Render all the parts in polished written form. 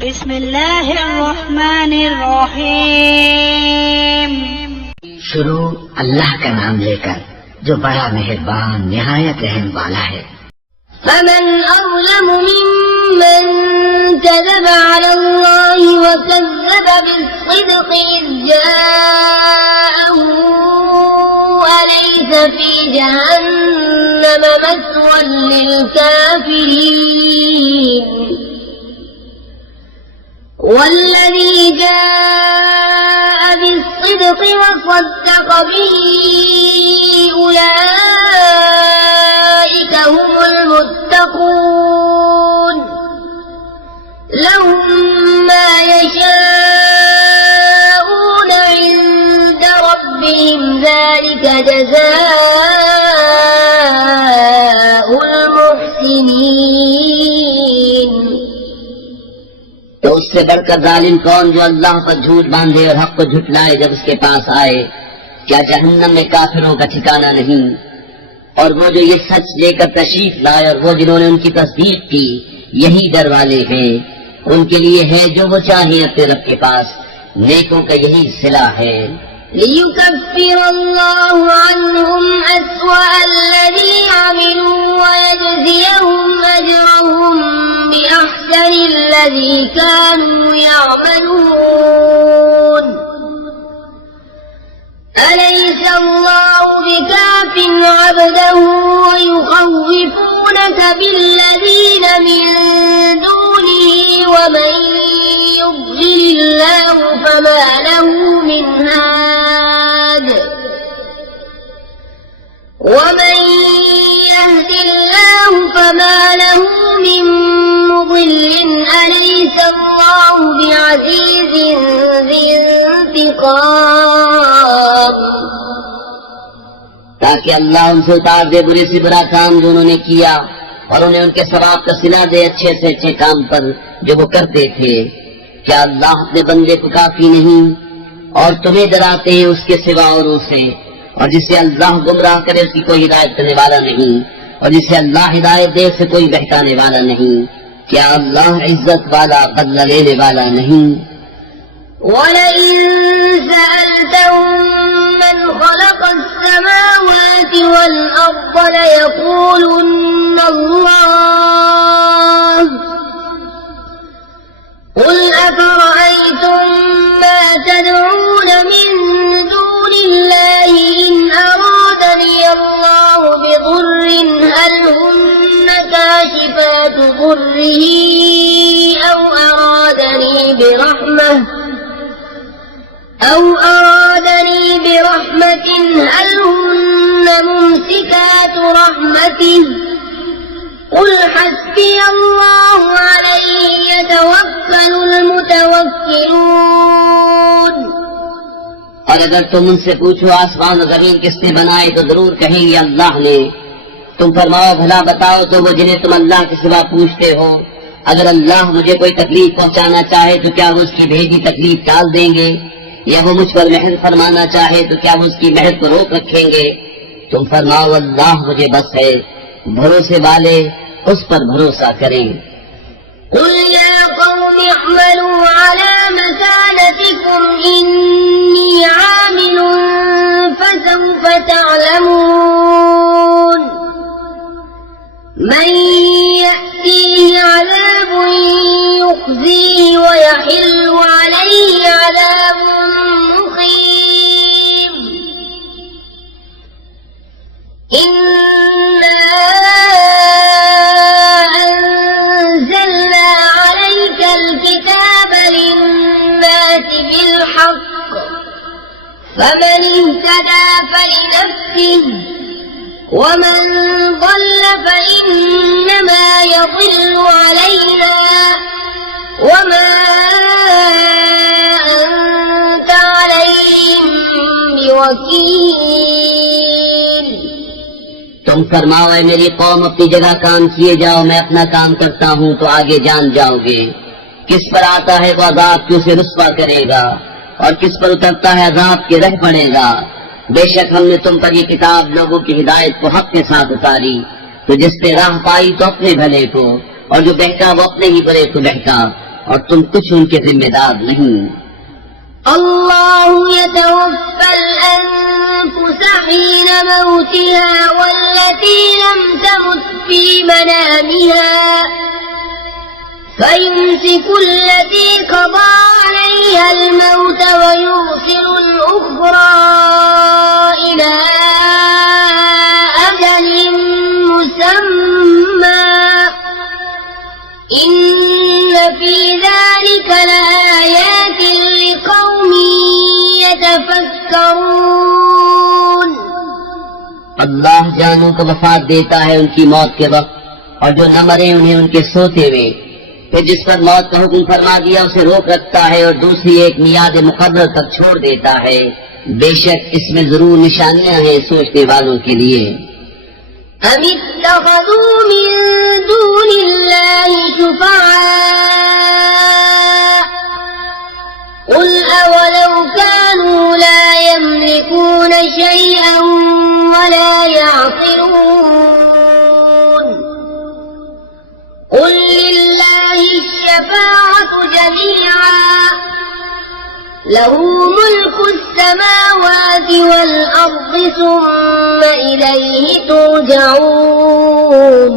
बिस्मिल्लाहिर्रहमानिर्रहीम। शुरू अल्लाह का नाम लेकर जो बड़ा मेहरबान निहायत रहम वाला है। फमन अज़लमु मिम्मन कज़ब अलल्लाहि व कज़्ज़ब बिस्सिद्क़ि इज़ जाअहू अलैसा फी जहन्नम मस्वन लिलकाफिरीन वल्लज़ी जाअ बिस्सिद्क़ि व सद्दक़ बिही उलाइका हुमुल मुत्तक़ून लहुम मा यशाऊन इंद रब्बिहिम ज़ालिका जज़ाउल मुहसिनीन। तो उससे बढ़कर जालिम कौन जो अल्लाह पर झूठ बांधे और हक को झुटलाए जब उसके पास आए। क्या जहन्नम में काफिरों का ठिकाना नहीं? और वो जो ये सच लेकर तशरीफ लाए और वो जिन्होंने उनकी तस्दीक की यही डर वाले हैं। उनके लिए है जो वो चाहे अपने रब के पास, नेकों का यही सिला है। लियुकफ्फिरल्लाहु अन्हुम अस्वअल्लज़ी अमिलू व यजज़ियहुम अजरहुम बिअहसनिल्लज़ी कानू यअमलून। अलैसा अल्लाहु बिकाफिन अब्दहू व युखव्विफूनक बिल्लज़ीना मिन दूनिही व मन युद्लिल्लाहु फमा लहू मिन हाद व मन यहदिल्लाहु फमा लहू मिन मुदिल्लिन। अलैसा अल्लाहु बिअज़ीज़िन ज़ी इंतिक़ाम। ताकि अल्लाह उनसे उतार दे बुरे से बुरा काम जो उन्होंने किया और उन्हें उनके सवाब का सिला दे अच्छे से अच्छे काम पर जो वो करते थे। क्या अल्लाह अपने बंदे को काफी नहीं और तुम्हें डराते हैं उसके सिवा औरों से? और जिसे अल्लाह गुमराह करे उसकी कोई हिदायत करने वाला नहीं और जिसे अल्लाह हिदायत दे उसे कोई बहकाने वाला नहीं। क्या अल्लाह इज्जत वाला बदला लेने वाला नहीं? वलइन सअल्तहुम मन खलक़स समावाति वल अर्द लयक़ूलुन्न अल्लाह क़ुल अफ़रअय्तुम मा तदऊन मिन दूनिल्लाहि इन अरादनी अल्लाहु बिदुर्रिन हल हुन्न काशिफातु दुर्रिही अव अरादनी बिरहमतिन हल हुन्न मुमसिकातु रहमतिह क़ुल हस्बियल्लाहु अलैहि यतवक्कलुल मुतवक्किलून। और अगर तुम उनसे पूछो आसमान और जमीन किसने बनाए तो जरूर कहेंगे अल्लाह ने। तुम फरमाओ भला बताओ तो वो जिन्हें तुम अल्लाह के सिवा पूछते हो। अगर अल्लाह मुझे कोई तकलीफ पहुंचाना चाहे तो क्या वो उसकी भेजी तकलीफ टाल देंगे? या वो मुझ पर मेहर फरमाना चाहे तो क्या वो उसकी मेहर को रोक रखेंगे? तुम फरमाओ अल्लाह मुझे बस है, भरोसे वाले उस पर भरोसा करें। कुल या कौम अअमलू अला मकानतिकुम इन्नी आमिलुन फसौफ तअलमून मन यअतीहि अज़ाबुन युख़ज़ीहि व यहिल्लु अलैहि अज़ाबुन मुक़ीम। इन्ना अंज़लना अलैकल किताब लिन्नासि बिलहक़्क़ फमन इह्तदा फलिनफ्सिहि वमन ضل فإنما يضل عليها وما أنت عليهم بوكيل। तुम फरमाओ ऐ मेरी कौम अपनी जगह काम किए जाओ, मैं अपना काम करता हूँ तो आगे जान जाओगे। किस पर आता है वो अज़ाब कि उसे रुस्वा करेगा और किस पर उतरता है अज़ाब के रह पड़ेगा। बेशक हमने तुम पर ये किताब लोगों की हिदायत को हक के साथ उतारी, तो जिसने राह पाई तो अपने भले को और जो बहका वो अपने ही बुरे को बहका। और तुम कुछ उनके जिम्मेदार नहीं। الله يتوفى الأنفس حين موتها والتي لم تمت في منامها فيمسك التي قضى عليها الموت ويرسل الأخرى إلى أجل مسمى إن في ذلك لآيات لقوم يتفكرون। अल्लाह जानों को वफात देता है उनकी मौत के वक्त, और जो न मरे उन्हें उनके सोते हुए। फिर जिस पर मौत का हुक्म फरमा दिया उसे रोक रखता है और दूसरी एक मियाद मुकर्रर तक छोड़ देता है। बेशक इसमें जरूर निशानियां हैं सोचने वालों के लिए। أم اتخذوا من دون الله شفعاء قل أولو كانوا لا يملكون شيئا ولا يعقلون قل لله الشفاعة جميعا له ملك السماوات والأرض ثم إليه ترجعون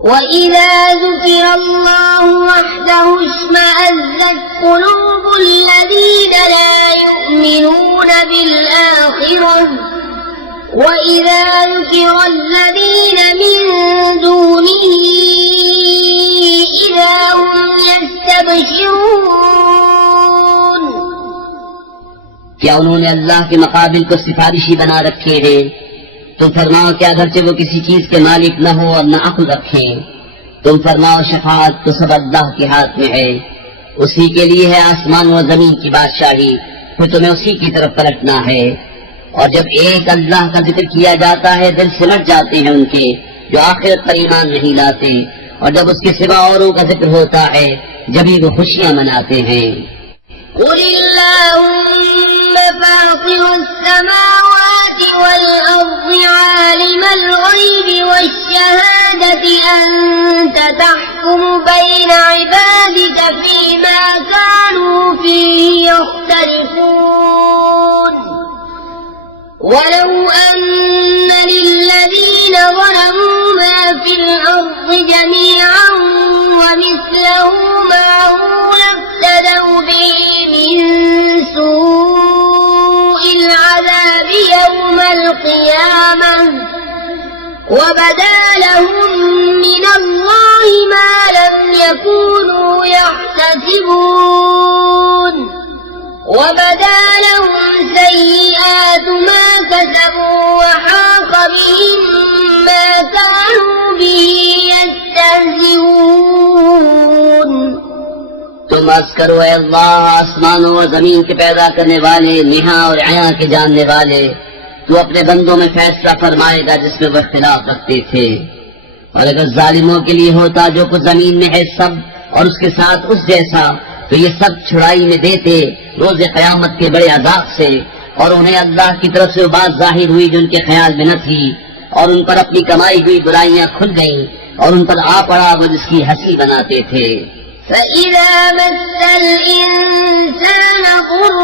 وإذا ذكر الله وحده اشمأزت قلوب الذين لا يؤمنون بالآخرة وإذا ذكر الذين من دونه إذا هم يستبشرون। क्या उन्होंने अल्लाह के मुकाबिल को सिफारिशी बना रखे हैं? तुम फरमाओ क्या अगरचे वो किसी चीज के मालिक न हो और न अक्ल रखें। तुम फरमाओ शफाअत तो सब अल्लाह के हाथ में है, उसी के लिए है आसमान व जमीन की बादशाही, फिर तुम्हें उसी की तरफ पलटना है। और जब एक अल्लाह का जिक्र किया जाता है दिल सिमट जाते हैं उनके जो आखिरत पर ईमान नहीं लाते, और जब उसके सिवा औरों का जिक्र होता है जब ही वो खुशियां मनाते हैं। قل اللهم فاطر السماوات والأرض عالم الغيب والشهادة أنت تحكم بين عبادك فيما كانوا فيه يختلفون ولو أن للذين ظلموا ما في الأرض جميعا ومثله معه لافتدوا به من سوء العذاب يوم القيامة وبدا لهم من الله ما لم يكونوا يحتسبون وبدا لهم سيئات ما كسبوا وحاق بهم ما كانوا به يستهزئون। तुम अर्ज करो ऐ अल्लाह आसमानों और जमीन के पैदा करने वाले, निहा और आया के जानने वाले, तू अपने बंदों में फैसला फरमाएगा जिसमें वो इख्तिलाफ रखते थे। और अगर जालिमों के लिए होता जो कुछ जमीन में है सब और उसके साथ उस जैसा, तो ये सब छुड़ाई में देते रोज कयामत के बड़े अजाब से। और उन्हें अल्लाह की तरफ से वो बात जाहिर हुई जो उनके ख्याल में न थी, और उन पर अपनी कमाई हुई बुराइयां खुल गईं और उन पर आ पड़ा वो जिसकी हंसी बनाते थे। فإذا مس الإنسان ضر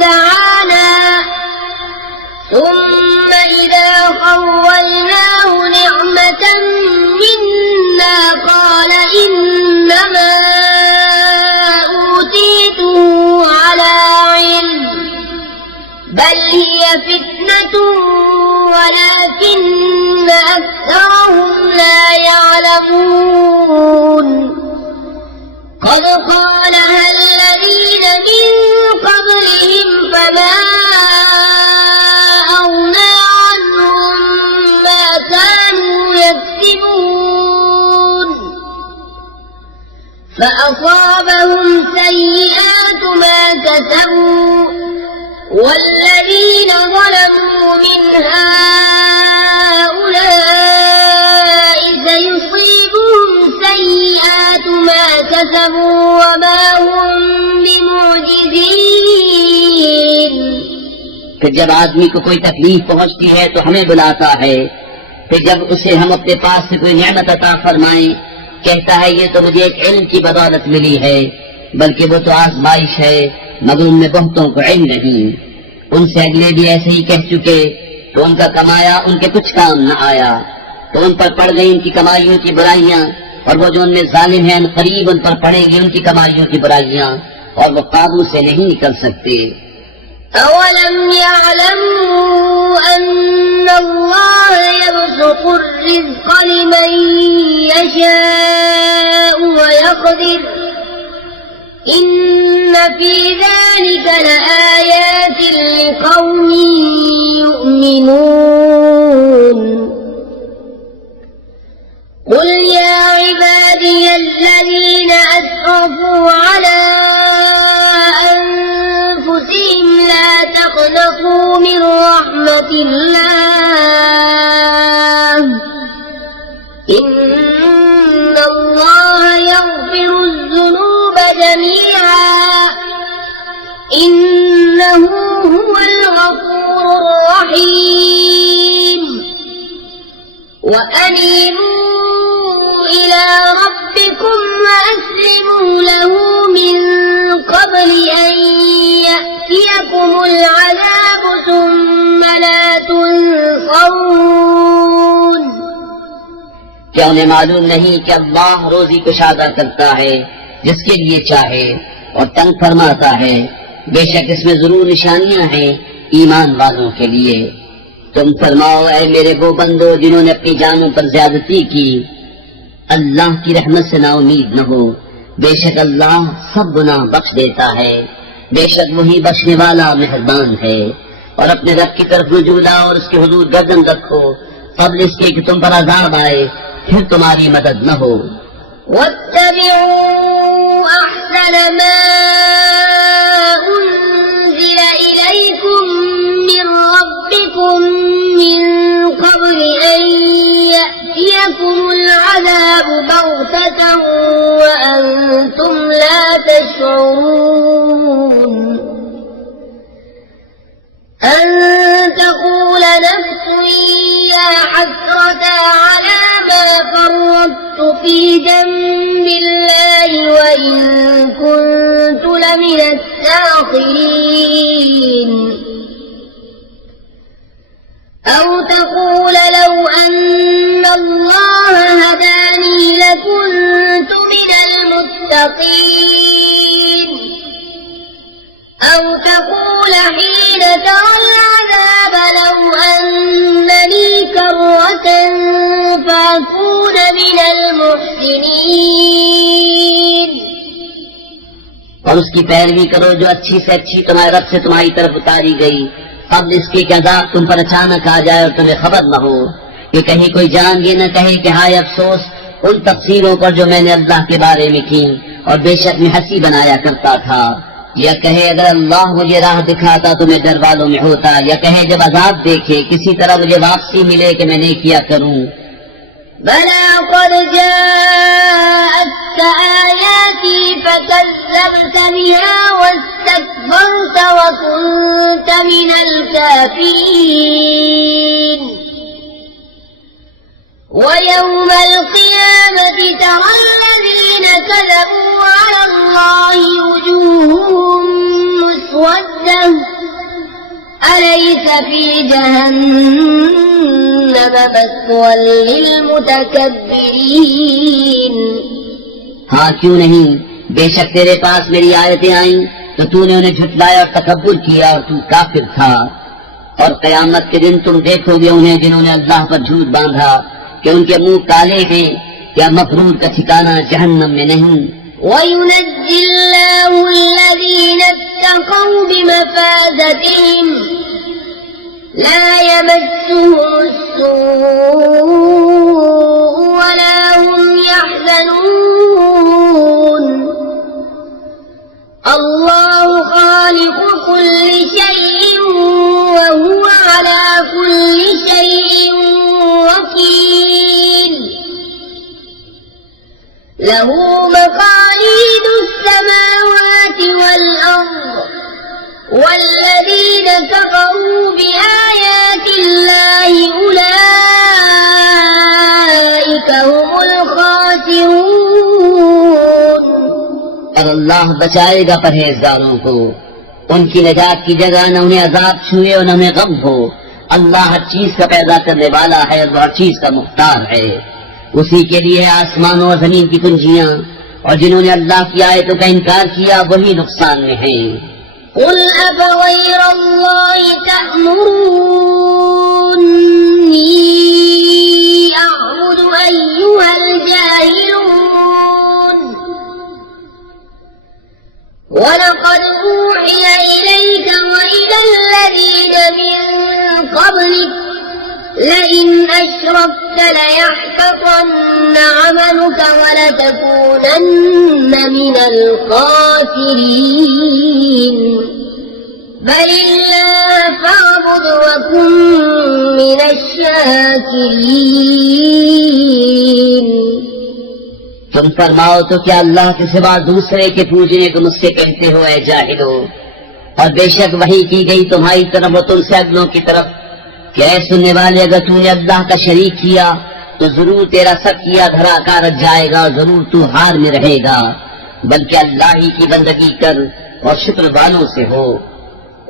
دعانا ثم إذا خولناه نعمة منا قال إنما أوتيته على علم بل هي فتنة ولكن أكثرهم لا يعلمون قد قالها الذين من قبلهم فما أغنى عنهم ما كانوا يكسبون فأصابهم سيئات ما كسبوا والذين ظلموا من هؤلاء سيصيبهم سيئات ما كسبوا وما هم بمعجزين। फिर जब आदमी को कोई तकलीफ पहुंचती है तो हमें बुलाता है, फिर जब उसे हम अपने पास से कोई नेमत अता फरमाएं कहता है ये तो मुझे एक इल्म की बदौलत मिली है, बल्कि वो तो आजमाइश है, मगर उनमें बहुतों को इल्म नहीं। उनसे अगले भी ऐसे ही कह चुके, तो उनका कमाया उनके कुछ काम न आया, तो उन पर पड़ गई उनकी कमाइयों की बुराइयां, और वो जो उनमें जालिम है करीब उन पर पड़ेगी उनकी कमाइयों की बुराइयां, और वो काबू से नहीं निकल सकते। أولم يعلموا أن الله يبسط الرزق لمن يشاء ويقدر إن في ذلك لآيات لقوم يؤمنون قل يا عبادي الذين أسرفوا على أنفسهم لا تقنطوا من رحمة الله إن الله يغفر الذنوب جميعا إنه هو الغفور الرحيم وأنيبوا إلى ربكم وأسلموا له من قبل أن يأتيكم العذاب ثم لا تنصرون क्या उन्हें मालूम नहीं कि अल्लाह रोजी कुशादा करता है जिसके लिए चाहे और तंग फरमाता है। बेशक इसमें जरूर निशानियां हैं ईमान वालों के लिए। तुम फरमाओ ऐ मेरे वो बंदो जिन्होंने अपनी जानों पर ज्यादती की, अल्लाह की रहमत से नाउमीद न हो, बेशक अल्लाह सब गुनाह बख्श देता है, बेशक वही बख्शने वाला मेहरबान है। और अपने रब की तरफ रुजू लाओ और उसके हुजूर गर्दन रखो, कब्ल इसके कि तुम पर अज़ाब आए फिर तुम्हारी मदद न हो। واتبعوا أحسن ما أنزل إليكم من ربكم من قبل أن يأتيكم العذاب بغتة وأنتم لا تشعرون أن تقول نفس يا حسرة على ما فرطت في جنب الله وإن كنت لمن الساخرين أو تقول لو أن الله هداني لكنت من المتقين أو تقول حين ترى العذاب لو أن لي كرة فأكون من المحسنين और उसकी पैरवी करो जो अच्छी से अच्छी तुम्हारे रब से तुम्हारी तरफ उतारी गई, अब इसके कि अज़ाब तुम पर अचानक आ जाए और तुम्हें खबर न हो, कि कहीं कोई जान ये न कहे कि हाय अफसोस उन तफसीरों पर जो मैंने अल्लाह के बारे में की और बेशक में हंसी बनाया करता था, या कहे अगर अल्लाह मुझे राह दिखाता तो मैं डर वालों में होता, या कहे जब अज़ाब देखे किसी तरह मुझे वापसी मिले कि मैं नेकिया करूं। بلى قد جاءتك آياتي فكذبت بها واستكبرت وكنت من الكافرين ويوم القيامة ترى الذين كذبوا على الله وجوههم مسودة أليس في جهنم مثوى للمتكبرين। हाँ क्यों नहीं, बेशक तेरे पास मेरी आयतें आईं तो तूने उन्हें झुठलाया और तकब्बुर किया और तू काफिर था। और कयामत के दिन तुम देखोगे उन्हें जिन्होंने अल्लाह पर झूठ बांधा कि उनके मुंह काले हैं, क्या मफरूर का ठिकाना जहन्नम में नहीं। وينجي الله الذين اتقوا بمفازتهم لا يمسهم السوء ولا هم يحزنون الله خالق كل شيء وهو على كل شيء وكيل له مقاليد السماوات والأرض والذين كفروا بآيات الله أولئك هم الخاسرون अल्लाह बचाएगा परहेजगारों को। उनकी नजात की जगह न उन्हें अजाब छुए और न उन्हें गम हो। अल्लाह हर चीज का पैदा करने वाला है और हर चीज का मुख्तार है। उसी के लिए आसमानों और जमीन की कुंजियां, और जिन्होंने अल्लाह की आयतों का इनकार किया वही नुकसान में हैं। قل أفغير الله تأمروني أعبد أيها الجاهلون ولقد أوحي إليك وإلى الذين من قبلك لئن أشركت ليحبطن عملك ولتكونن من الخاسرين بل الله فاعبد وكن من الشاكرين। तुम फरमाओ तो क्या अल्लाह के सिवा दूसरे के पूजने को मुझसे कहते हो ऐ जाहिलो। और बेशक वही की गई तुम्हारी तरफ और तुमसे अगलों की तरफ कि ऐ सुनने वाले, अगर तूने अल्लाह का शरीक किया तो जरूर तेरा सब किया धरा कार जाएगा और जरूर तू हार में रहेगा। बल्कि अल्लाह ही की बंदगी कर और शुक्र वालों से हो।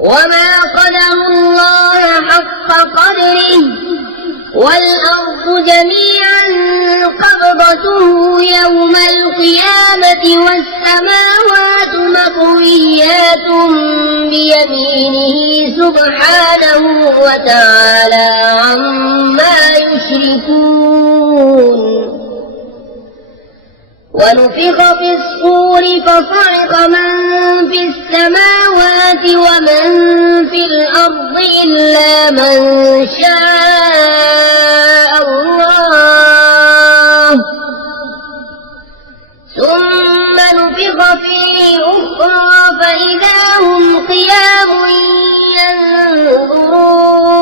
وما قدر الله حق قدره والأرض جميعا قبضته يوم القيامة والسماوات مطويات بيمينه سبحانه وتعالى عما يشركون ونفخ في الصور فصعق من في السماوات ومن في الأرض إلا من شاء الله ثم نفخ فيه أخرى فإذا هم قيام ينظرون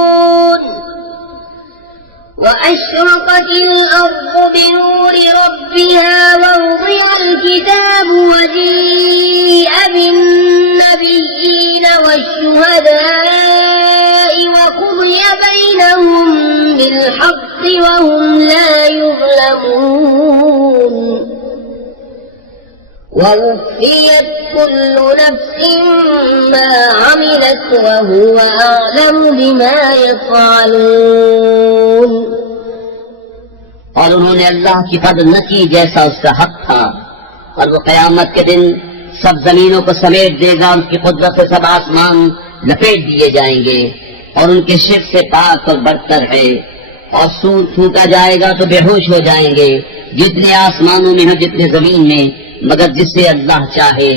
وأشرقت الأرض بنور ربها ووضع الكتاب وجيء بالنبيين والشهداء وقضي بينهم بالحق وهم لا يظلمون ووفيت كل نفس ما عملت وهو أعلم بما يفعلون। और उन्होंने अल्लाह की कदर न की जैसा उसका हक था। और वो कयामत के दिन सब जमीनों को समेट देगा, उसकी कुदरत से सब आसमान लपेट दिए जाएंगे और उनके शिर्क से पाक और बरतर है। और सूर फूका जाएगा तो बेहोश हो जाएंगे, जितने आसमानों में हो जितने जमीन में, मगर जिससे अल्लाह चाहे।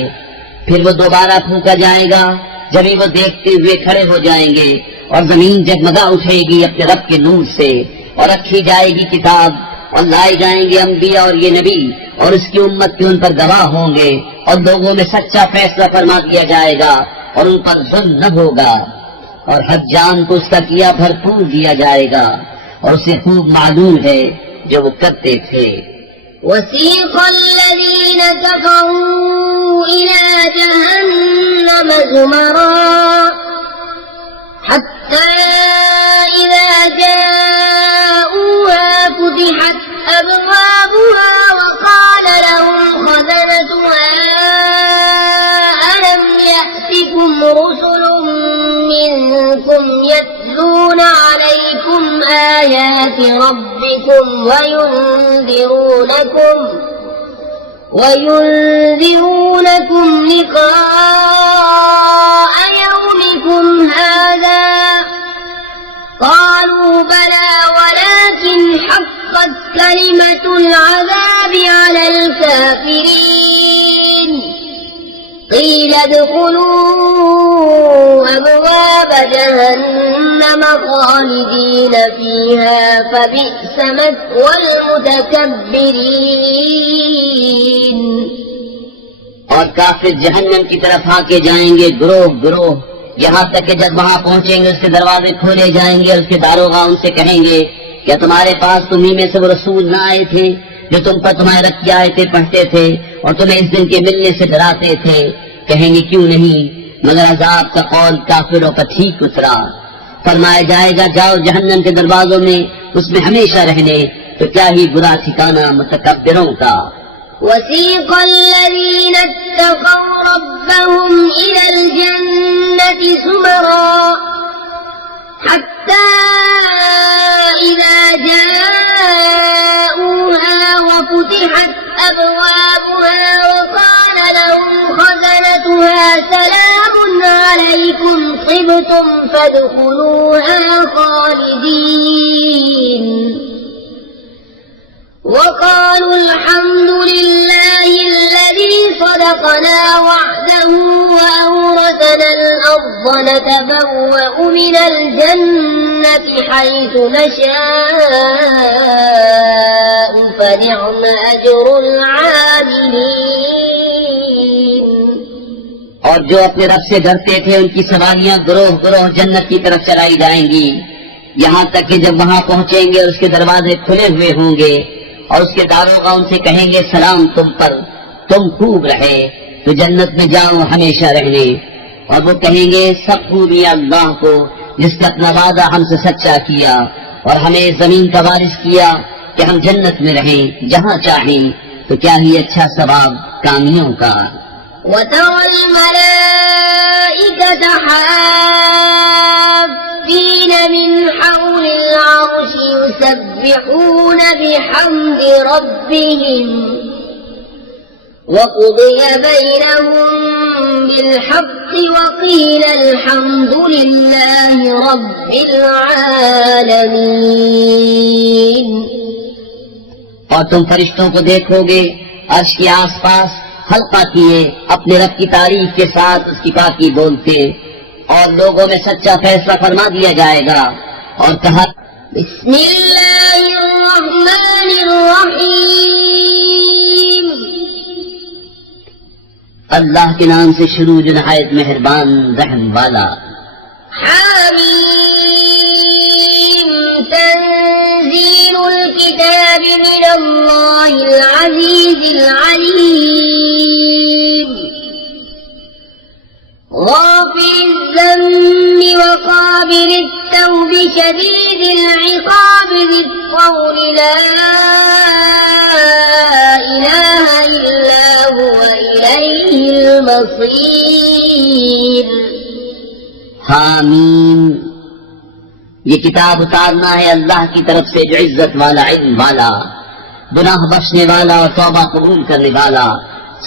फिर वो दोबारा फूका जाएगा, जब वो देखते हुए खड़े हो जाएंगे और जमीन जगमगा उठेगी अपने रब के नूर से, और रखी जाएगी किताब और लाए जाएंगे अंबिया और ये नबी, और उसकी उम्मत के उन पर गवाह होंगे, और लोगों में सच्चा फैसला फरमा दिया जाएगा और उन पर जुल्म न होगा। और हर जान को उसका किया भरपूर दिया जाएगा और उसे खूब मालूम है जो वो करते थे। وسيق الذين كفروا إلى جهنم زمرا حتى إذا جاءوها فتحت أبوابها وقال لهم خزنتها ألم يأتكم رسل منكم يتلون عليكم آيات ربكم وينذرونكم لقاء يومكم هذا قالوا بلى ولكن حقت كلمة العذاب على الكافرين قيل ادخلوا أبواب جهنم خالدين فيها فبئس مثوى المتكبرين। और काफिर जहन्नम की तरफ आके जाएंगे ग्रोह ग्रोह, यहाँ तक कि जब वहाँ पहुँचेंगे उसके दरवाजे खोले जाएंगे और उसके दारोगा उनसे कहेंगे क्या तुम्हारे पास तुम्हीं में से वो रसूल न आए थे जो तुम पर तुम्हारे रख के आए थे, पढ़ते थे और तुम्हें इस दिन के मिलने से डराते थे? कहेंगे क्यों नहीं, मगर अजाब का कौल काफिरों पर ठीक उतरा। फरमाया जाएगा जाओ जहन्नम के दरवाजों में, उसमें हमेशा रहने, तो क्या ही बुरा ठिकाना मुतकब्बिरों का। وسيق الذين اتقوا ربهم إلى الجنة زمرا حتى إذا جاءوها وفتحت أبوابها وقال لهم خزنتها سلام عليكم طبتم فادخلوها خالدين وقالوا الحمد لله الذي صدقنا وعده وأورثنا الأرض نتبوأ من الجنة حيث نشاء فنعم أجر العاملين। और जो अपने रब से डरते थे उनकी सवारियां ग्रोह ग्रोह जन्नत की तरफ चलाई जाएंगी, यहाँ तक कि जब वहाँ पहुँचेंगे और उसके दरवाजे खुले हुए होंगे और उसके दारोगा उनसे कहेंगे सलाम तुम पर, तुम खूब रहे तो जन्नत में जाओ हमेशा रहने। और वो कहेंगे सब खूबी अल्लाह को जिसने अपना वादा हमसे सच्चा किया और हमें जमीन का वारिस किया कि हम जन्नत में रहें जहाँ चाहें। तो क्या ही अच्छा सवाब कामियों का। وترى الملائكة حافين من حول العرش يسبحون بحمد ربهم وقضي بينهم بالحق وقيل الحمد لله رب العالمين। और तुम फरिश्तों को देखोगे अर्श के आसपास हल्का किए अपने रब की तारीफ के साथ उसकी पाकी बोलते, और लोगों में सच्चा फैसला फरमा दिया जाएगा और कहा बिस्मिल्लाहिर्रहमानिर्रहीम, अल्लाह के नाम से शुरू जो नहायत मेहरबान रहम वाला। हामीम तंजीलुल किताब मिनल्लाहिल अज़ीज़िल अलीम غافر الذنب وقابل التوب شديد العقاب ذي الطول لا إله إلا هو إليه المصير। हामीम, ये किताब उतारना है अल्लाह की तरफ से जो इज्जत वाला, इल्म वाला, गुनाह बख्शने वाला और तौबा कबूल करने वाला,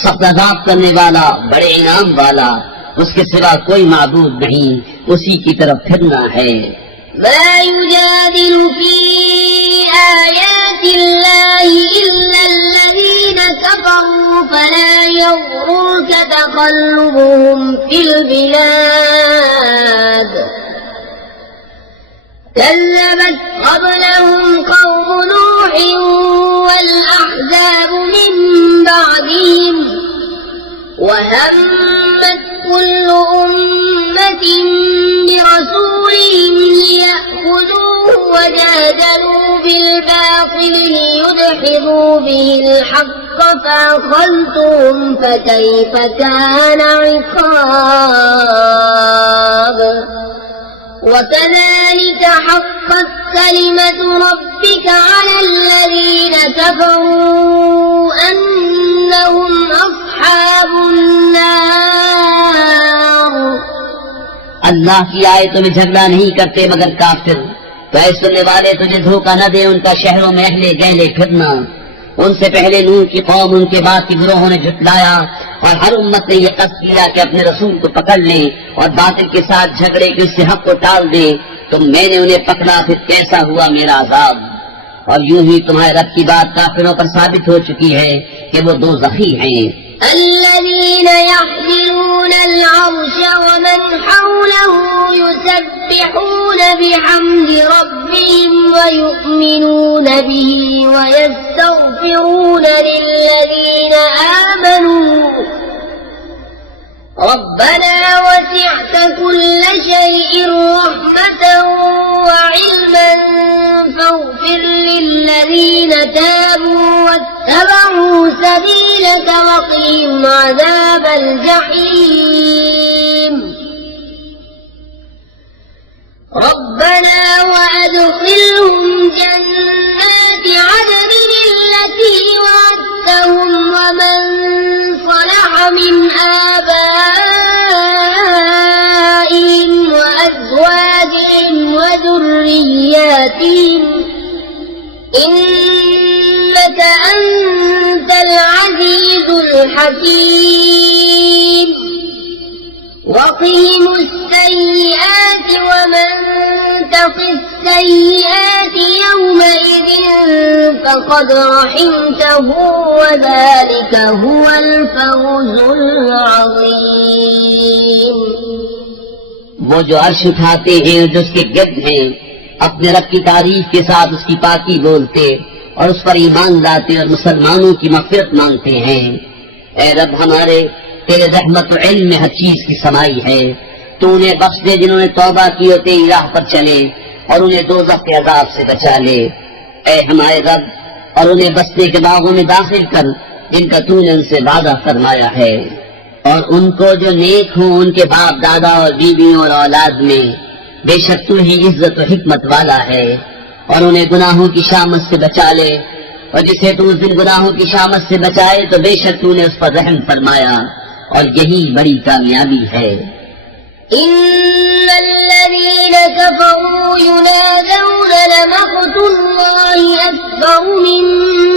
सख्त अज़ाब करने वाला, बड़े इनाम वाला, उसके सिवा कोई माबूद नहीं, उसी की तरफ फिरना है। मा युजादिलु फी आयातिल्लाहि इल्ला अल्लज़ीना कफरू फला यग़ुरुक तक़ल्लुबुहुम फिल बिलाद كذبت قبلهم قوم نوح والأحزاب من بعدهم وهمت كل أمة برسولهم ليأخذوه وجادلوا بالباطل ليدحضوا به الحق فأخذتهم فكيف كان عقاب وكذلك حقت كلمة ربك على الذين كفروا أنهم أصحاب النار। अल्लाह की आयतों में झगड़ा नहीं करते मगर काफिर, तो ऐ सुनने वाले तुझे धोखा न दे उनका शहरों में अहले गहले फिरना। उनसे पहले नूह की कौम, उनके बाद की गिरोहों ने झुटलाया और हर उम्मत ने यह कस्द किया कि अपने रसूल को पकड़ लें और बातिल के साथ झगड़े कि उससे हक को टाल दें। तो मैंने उन्हें पकड़ा, फिर कैसा हुआ मेरा अज़ाब। और यूं ही तुम्हारे रब की बात काफिरों पर साबित हो चुकी है कि वो दोज़खी हैं। الذين يحملون العرش ومن حوله يسبحون بحمد ربهم ويؤمنون به ويستغفرون للذين آمنوا ربنا وسعت كل شيء رحمة وعلما فاغفر للذين تابوا واتبعوا سبيلك وقهم عذاب الجحيم ربنا وأدخلهم جنات عدن التي وعدتهم أنفسهم ومن صلح من آبائهم وأزواجهم وذرياتهم إنك أنت العزيز الحكيم وقهم السيئات ومن تق السيئات يومئذ فقد رحمته وذلك هو الفوز العظيم। वो जो अर्श उठाते हैं जो उसके गिर्द हैं अपने रब की तारीफ के साथ उसकी पाकी बोलते और उस पर ईमान लाते और मुसलमानों की मग़फ़िरत मांगते हैं। ऐ रब हमारे, तेरे रहमत और इल्म में हर चीज की समाई है। तू उन्हें बख्श दे जिन्होंने तौबा की और तेरी राह पर चले और उन्हें दोज़ख के अज़ाब से बचा ले। ऐ हमारे रब, और उन्हें बसने के बागों में दाखिल कर जिनका तूने उनसे वादा फरमाया है, और उनको जो नेक हो उनके बाप दादा और बीवियों और औलाद में। बेशक तू ही इज्जत और हिकमत वाला है। और उन्हें गुनाहों की शामत से बचा ले, और जिसे तू उस दिन गुनाहों की शामत से बचाए तो बेशक तूने उस पर रहम फरमाया, और यही बड़ी कामयाबी है। इन्नल्लज़ीन कफ़रू युनादौन लमक़्तुल्लाहि अक्बरु मिन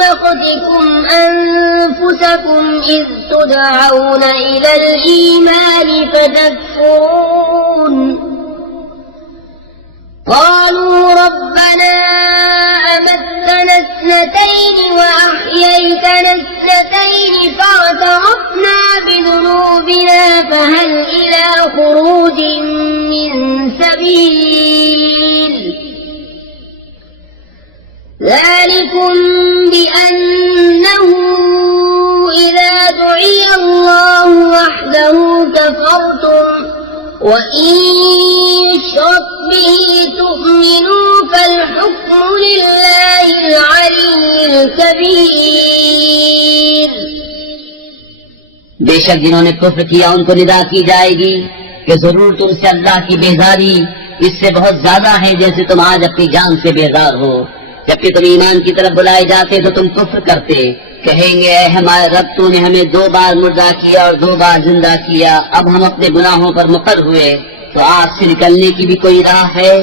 मक़्तिकुम अनफुसकुम इज़ तुदअऊन इलल ईमानि फतकफुरून قالوا ربنا أمتنا اثنتين وأحييتنا اثنتين فاعترفنا بذنوبنا فهل إلى خروج من سبيل ذلكم بأنه إذا دعي الله وحده كفرتم وإن يشرك به تؤمنوا فالحكم لله العلي الكبير। बेशक जिन्होंने कुफ्र किया उनको निदा की जाएगी कि जरूर तुमसे अल्लाह की बेजारी इससे बहुत ज्यादा है जैसे तुम आज अपनी जान से बेजार हो। जबकि तुम ईमान की तरफ बुलाए जाते तो तुम कुफ्र करते। कहेंगे ऐ हमारे रब, तूने हमें 2 बार मुर्दा किया और 2 बार जिंदा किया, अब हम अपने गुनाहों पर मुकर हुए, तो आग से निकलने की भी कोई राह है?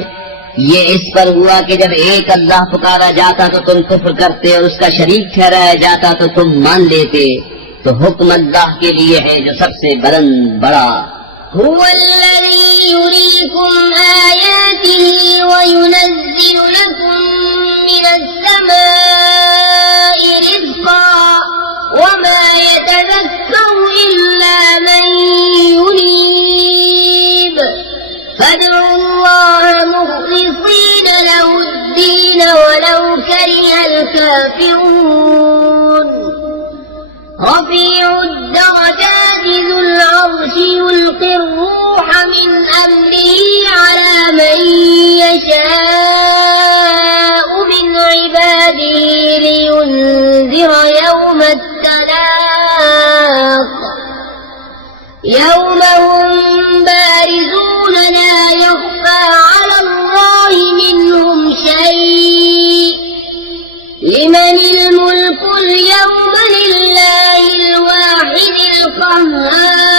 ये इस पर हुआ कि जब एक अल्लाह पुकारा जाता तो तुम कुफ्र करते और उसका शरीक ठहराया जाता तो तुम मान लेते। तो हुक्म अल्लाह के लिए है जो सबसे बुलंद बड़ा। हुवल्लज़ी युरीकुम आयातिही व युनज़्ज़िलु लकुम मिनस्समाइ रिज़्क़ा व मा यतज़क्करु इल्ला मन युनीब फad'uल्लाह मुख़लिसीन लहुद्दीन वलौ करिहल काफ़िरून। رفيع الدرجات ذو العرش يلقي الروح من أمره على من يشاء من عباده لينذر يوم التلاق يوم هم بارزون لا يخفى على الله منهم شيء لمن الملك اليوم لله الواحد القهار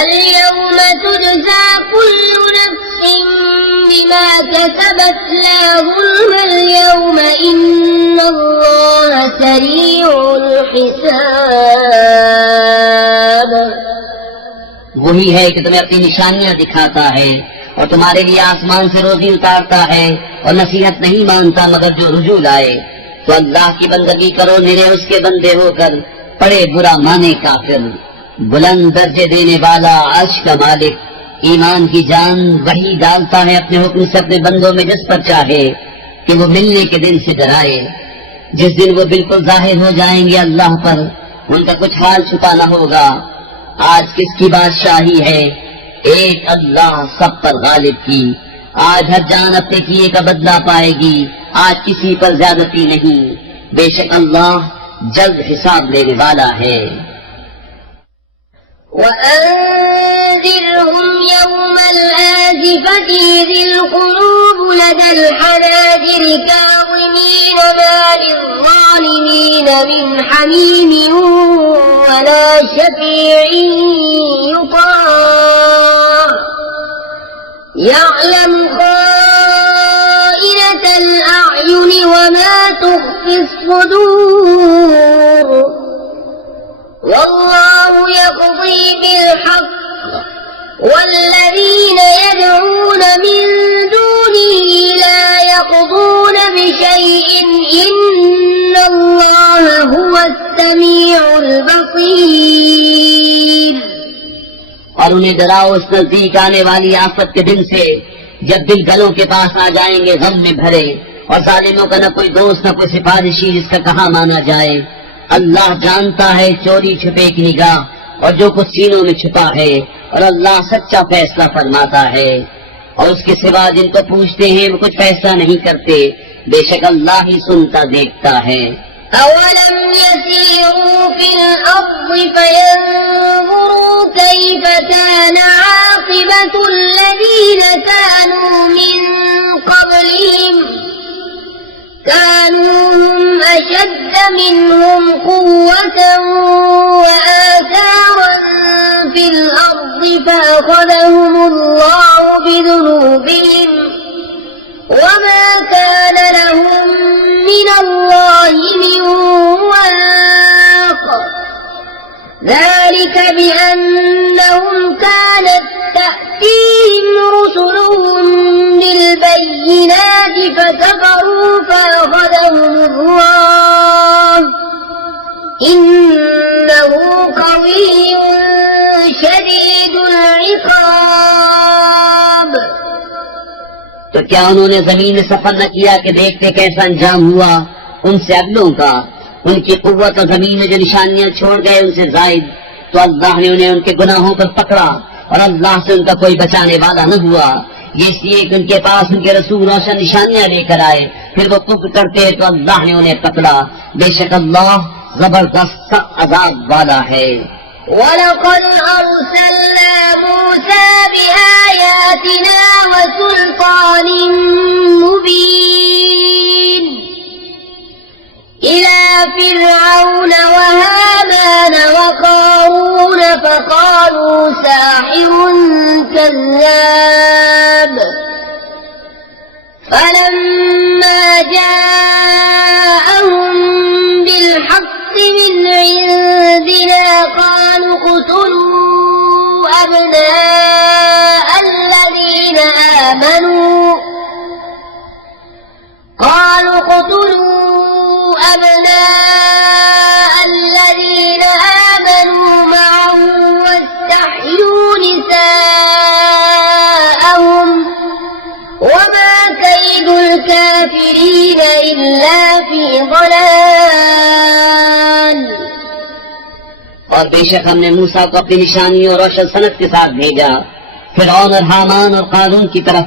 اليوم تجزى كل نفس بما كسبت لا ظلم اليوم إن الله سريع الحساب। वही है कि तुम्हें अपनी निशानियां दिखाता है और तुम्हारे लिए आसमान से रोजी उतारता है और नसीहत नहीं मानता मगर जो रुजू लाए। तो अल्लाह की बंदगी करो मेरे उसके बंदे होकर, पड़े बुरा माने काफिर। बुलंद दर्जे देने वाला अर्श का मालिक ईमान की जान वही डालता है अपने हुक्म से अपने बंदों में जिस पर चाहे कि वो मिलने के दिन से डराए। जिस दिन वो बिल्कुल जाहिर हो जाएंगे अल्लाह पर, उनका कुछ हाल छुपा न होगा। आज किसकी बादशाही है? एक अल्लाह सब पर गालिब की। आज हर जान अपने किए का बदला पाएगी, आज किसी पर ज्यादती नहीं। बेशक अल्लाह जल्द हिसाब लेने वाला है। وأنذرهم يوم الآزفة إذ القلوب لدى الحناجر كاظمين ما للظالمين من حميم ولا شفيع يطاع يعلم خائنة الأعين وما تخفي الصدور والله يقضي بالحق والذين يدعون من دونه لا يقضون بشيء إن الله هو السميع البصير। और उन्हें डराओ उस नजदीक आने वाली आफत के दिन से जब दिल गलों के पास आ जाएंगे गम में भरे और जालिमों का न कोई दोस्त न कोई सिफारिशी जिसका कहा माना जाए। अल्लाह जानता है चोरी छुपे की निगाह और जो कुछ सीनों में छुपा है और अल्लाह सच्चा फैसला फरमाता है। और उसके सिवा जिनको पूछते हैं वो कुछ फैसला नहीं करते, बेशक अल्लाह ही सुनता देखता है। أولم يسيروا في الأرض فينظروا كيف كان عاقبة الذين كانوا من قبلهم كانوا هم أشد منهم قوة وآثارا في الأرض فأخذهم الله بذنوبهم وما كان لهم من الله من واق ذلك بأنهم كانت تأتيهم رسلهم بالبينات فكفروا فأخذهم الله إنه قوي شديد العقاب। तो क्या उन्होंने जमीन में सफर न किया कि देखते कैसा अंजाम हुआ उनसे अगलों का। उनकी कुव्वत और जमीन में जो निशानियां छोड़ गए उनसे जायद, तो अल्लाह ने उन्हें उनके गुनाहों पर पकड़ा और अल्लाह से उनका कोई बचाने वाला न हुआ। ये इसलिए कि उनके पास उनके रसूल रोशन निशानियां लेकर आए, फिर वो कुफ्र करते तो अल्लाह ने उन्हें पकड़ा। बेशक अल्लाह जबरदस्त अजाब वाला है। वलक़द अर्सलना मूसा बिआयातिना वसुल्तानिन मुबीन इला फिरऔन वहामान वक़ारून फ़क़ालू साहिरुन कज़्ज़ाब फलम्मा जाअहुम बिलहक़्क़ि मिन इंदिना قالوا اقتلوا أبناء الذين آمنوا معه واستحيوا نساءهم وما كيد الكافرين إلا في ضلال। और बेशक हमने मूसा को अपनी निशानियों और रोशन सनत के साथ भेजा फिरौन और हामान और कारून की तरफ,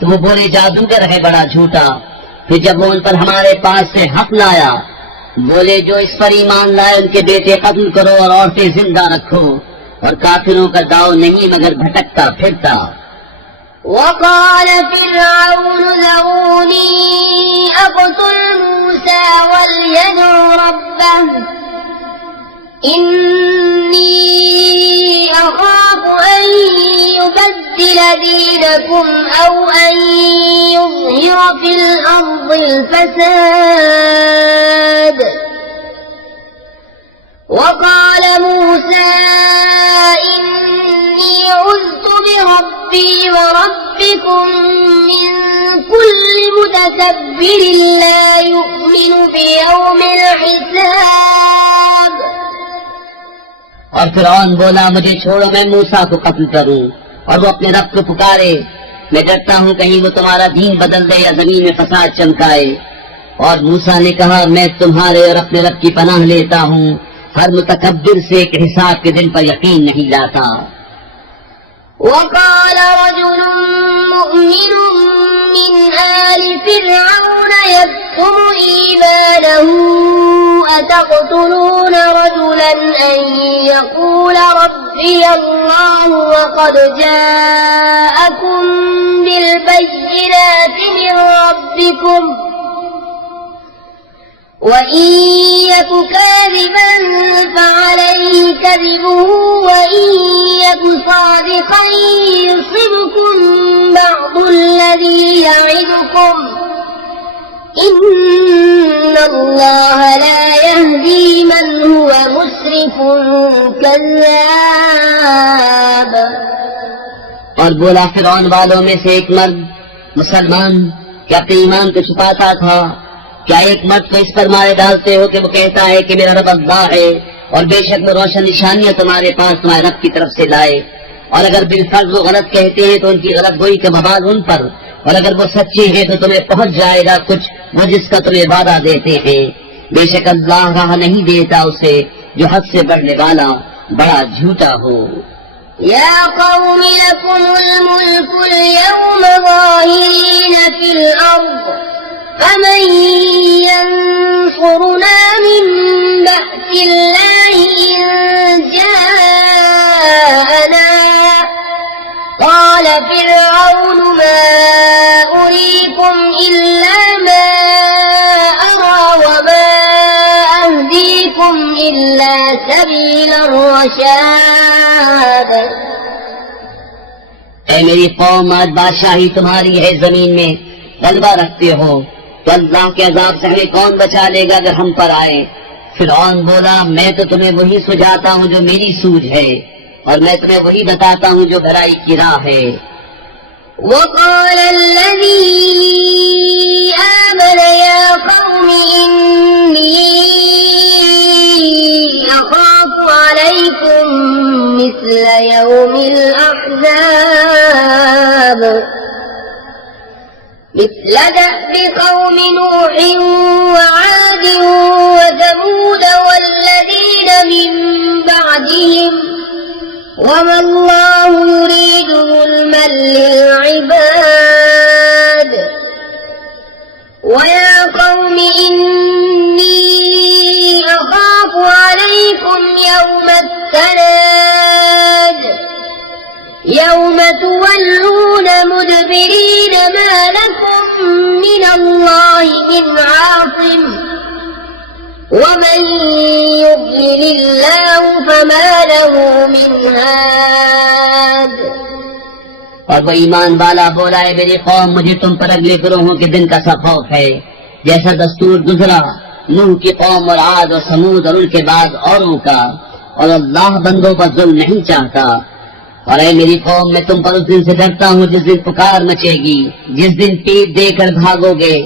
तो वो बोले जादूगर है बड़ा झूठा। फिर जब वो उन पर हमारे पास से हक लाया, बोले जो इस पर ईमान लाए उनके बेटे कत्ल करो और औरतें जिंदा रखो, और काफिरों का दाव नहीं मगर भटकता फिरता। وقال فرعون ذروني أقتل موسى وليدع ربه إني أخاف أن يبدل دينكم أو أن يظهر في الأرض الفساد وقال موسى إني عذت بربي وربكم من كل متكبر لا يؤمن بيوم الحساب। और फिरौन बोला मुझे छोड़ो मैं मूसा को कत्ल करूं, और वो अपने रब को पुकारे, मैं डरता हूं कहीं वो तुम्हारा दीन बदल दे या जमीन में फसाद चमकाए। और मूसा ने कहा मैं तुम्हारे और अपने रब की पनाह लेता हूं, हर मुतकब्बिर से एक हिसाब के दिन पर यकीन नहीं लाता। وقال رجل مؤمن من آل فرعون يكتم إيمانه أتقتلون رجلا أن يقول ربي ليخزي الله وقد جاءكم بالبينات من ربكم وإن يك كاذبا فعليه كذبه وإن يك صادقا يصبكم بعض الذي يعدكم إن الله لا يهدي من هو مسرف كذاب। और बोला फिरौन वालों में से एक मर्द मुसलमान क्या अपने ईमान को छुपाता था? क्या एक मर्द को इस पर मारे डालते हो कि वो कहता है कि मेरा रब अल्लाह है और बेशक वो रोशन निशानियां तुम्हारे पास तुम्हारे रब की तरफ से लाए। और अगर बिलफर्ज वो गलत कहते हैं तो उनकी गलत गोई का बवाल उन पर, और अगर वो सच्चे हैं तो तुम्हें पहुंच जाएगा कुछ वो जिसका तुम्हें वादा देते हैं। बेशक अल्लाह राह नहीं देता उसे जो हद से बढ़ने वाला बड़ा झूठा हो। या कौम लकुमुल मुल्कुल यौम ज़ाहिरीन फिल अर्द फमन यंसुरुना मिन बअसिल्लाहि इन जाअना क़ाल फ़िरऔन मा उरीकुम इल्ला मा अरा वमा अहदीकुम इल्ला सबीलर रशाद। ऐ मेरी कौम, आज बादशाही तुम्हारी है, जमीन में गलबा रखते हो, तो अल्लाह के अजाब से हमें कौन बचा लेगा अगर हम पर आए। फिरौन बोला मैं तो तुम्हें वही सुझाता हूँ जो मेरी सूझ है और मैं तुम्हें वही बताता हूँ जो भलाई की राह है। وقال الذي آمن يا قوم إني أخاف عليكم مثل يوم الأحزاب مثل دأب قوم نوح وعاد وثمود والذين من بعدهم وما الله يريد ظلما للعباد ويا قوم إني أخاف عليكم يوم التناد يوم تولون مدبرين ما لكم من الله من عاصم ومن يضلل الله فما له من هاد। और वो ईमान वाला बोला है मेरी कौम, मुझे तुम पर अगले ग्रोहों के दिन का सा खौफ है जैसा दस्तूर गुजरा नूह की कौम और आद और समूद और उनके बाद औरों का, और अल्लाह बंदों पर जुल्म नहीं चाहता। और ऐ मेरी कौम, मैं तुम पर उस दिन से डरता हूँ जिस दिन पुकार मचेगी, जिस दिन पीठ देकर भागोगे।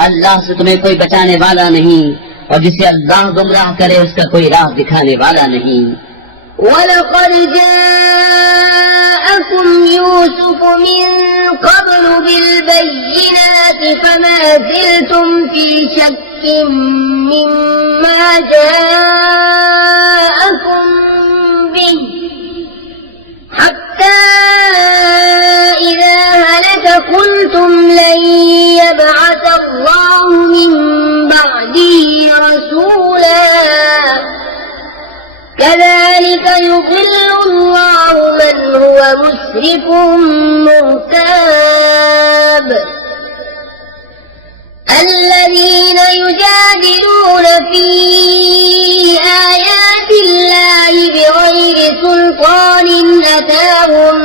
अल्लाह से तुम्हें कोई बचाने वाला नहीं और जिसे अल्लाह गुमराह करे उसका कोई राह दिखाने वाला नहीं। वलक़द जाअकुम यूसुफ मिन क़ब्लु बिलबय्यिनाति फमा ज़िलतुम फ़ी शक्किन मिम्मा जाअकुम बिहि हत्ता इज़ा हलक क़ुलतुम लन यबअथ अल्लाहु मिन बअदिही रसूला كذلك يضل الله من هو مسرف مرتاب الذين يجادلون في آيات الله بغير سلطان أتاهم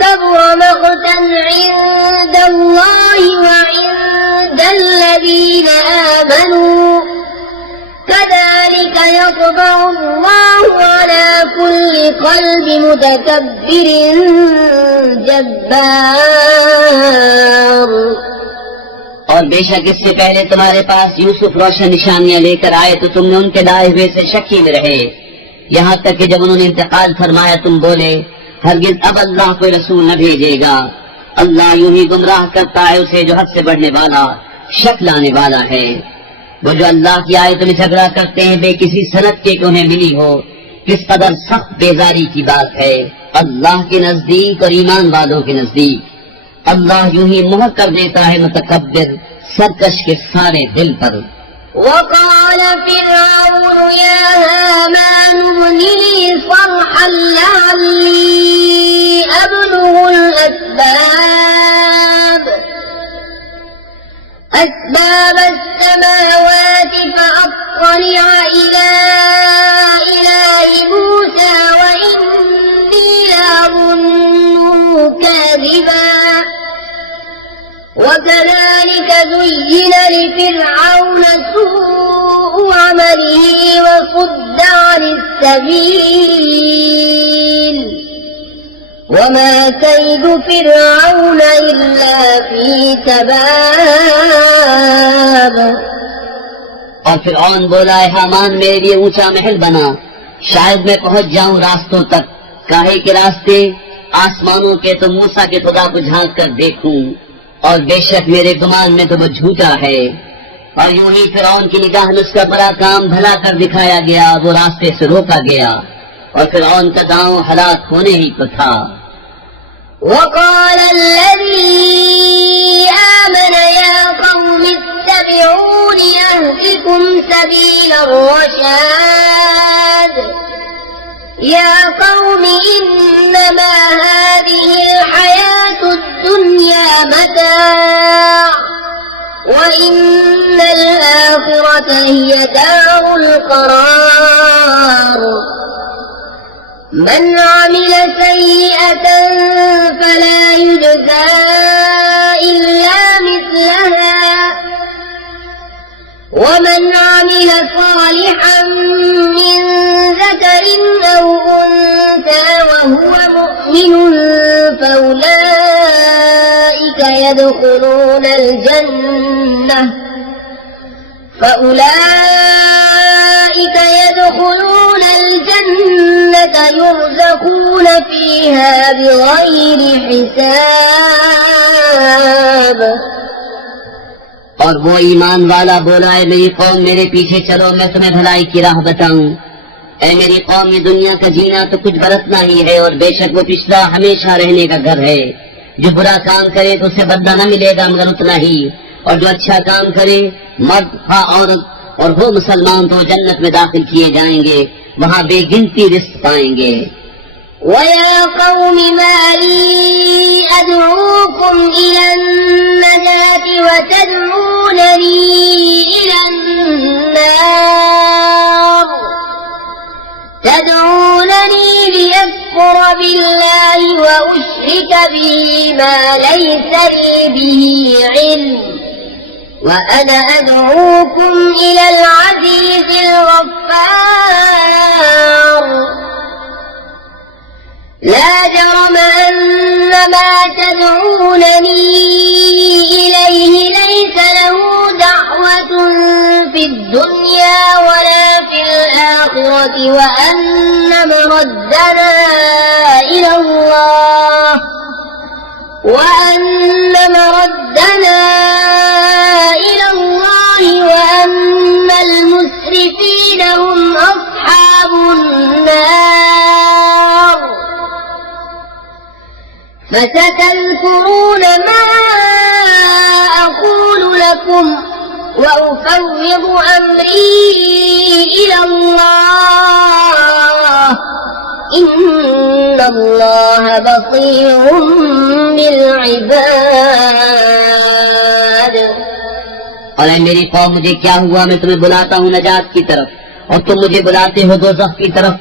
كبر مقتا عند الله وعند الذين آمنوا كذلك يطبع الله على كل قلب متكبر जब्बार। और बेशक इससे पहले तुम्हारे पास यूसुफ रोशन निशानियां लेकर आए तो तुमने उनके लाए हुए से शक्की में रहे, यहाँ तक कि जब उन्होंने इंतकाल फरमाया तुम बोले हरगिज अब अल्लाह कोई रसूल न भेजेगा। अल्लाह यूं ही गुमराह करता है उसे जो हद से बढ़ने वाला शक लाने वाला है। वो जो अल्लाह की आयतों में झगड़ा करते हैं बेकिसी सनद के उन्हें मिली हो, किस कदर सख्त बेजारी की बात है अल्लाह के नजदीक और ईमान वालों के नजदीक। अल्लाह यूं ही मुहर कर देता है मुतकब्बिर सरकश के सारे दिल पर। وقال فرعون يا هامان ابن لي صرحا كذلك زين لفرعون سوء عمله وصد عن السبيل وما كيد فرعون إلا في تباب। और फिरौन बोला, हामान मेरे लिए ऊंचा महल बना, शायद मैं पहुंच जाऊं रास्तों तक। काहे के रास्ते? आसमानों के, तो मूसा के खुदा को झांक कर देखूं, और बेशक मेरे गुमान में तो वो झूठा है। और यूं ही फिरौन की निगाह में उसका बड़ा काम भला कर दिखाया गया, वो रास्ते से रोका गया, और फिरौन का दांव हलाक होने ही को था। وقال الذي آمن يا قوم اتبعون أهدكم سبيل الرشاد يا قوم إنما هذه الحياة الدنيا متاع وإن الآخرة هي دار القرار من عمل سيئة فلا يجزى إلا مثلها ومن عمل صالحا من ذكر أو أنثى وهو مؤمن فأولئك يدخلون الجنة يرزقون فيها بغير حساب। और वो ईमान वाला बोला, है मेरी कौम मेरे पीछे चलो, मैं तुम्हें भलाई की राह बताऊं। ऐ मेरी कौम, ये दुनिया का जीना तो कुछ बरतना ही है, और बेशक वो पिछला हमेशा रहने का घर है। जो बुरा काम करे तो उसे बदला न मिलेगा मगर उतना ही, और जो अच्छा काम करे, मर्द हा औरत और वो मुसलमान, तो जन्नत में दाखिल किए जाएंगे, वहाँ बेगिनती रिस्क पाएंगे। ويا قوم ما لي أدعوكم إلى النجاة وتدعونني إلى النار تدعونني لأكفر بالله وأشرك به ما ليس لي به علم وأنا أدعوكم إلى العزيز الغفار لا جرم أن ما تدعونني إليه ليس له دعوة في الدنيا ولا في الآخرة وأن مردنا إلى الله وأن المسرفين هم أصحاب النار فستذكرون ما أقول لكم وأفوض أمري إلى الله إن الله بصير بالعباد। और ऐ मेरी कौम, मुझे क्या हुआ? मैं तुम्हें बुलाता हूँ नजात की तरफ, और तुम मुझे बुलाते हो दोज़ख की तरफ।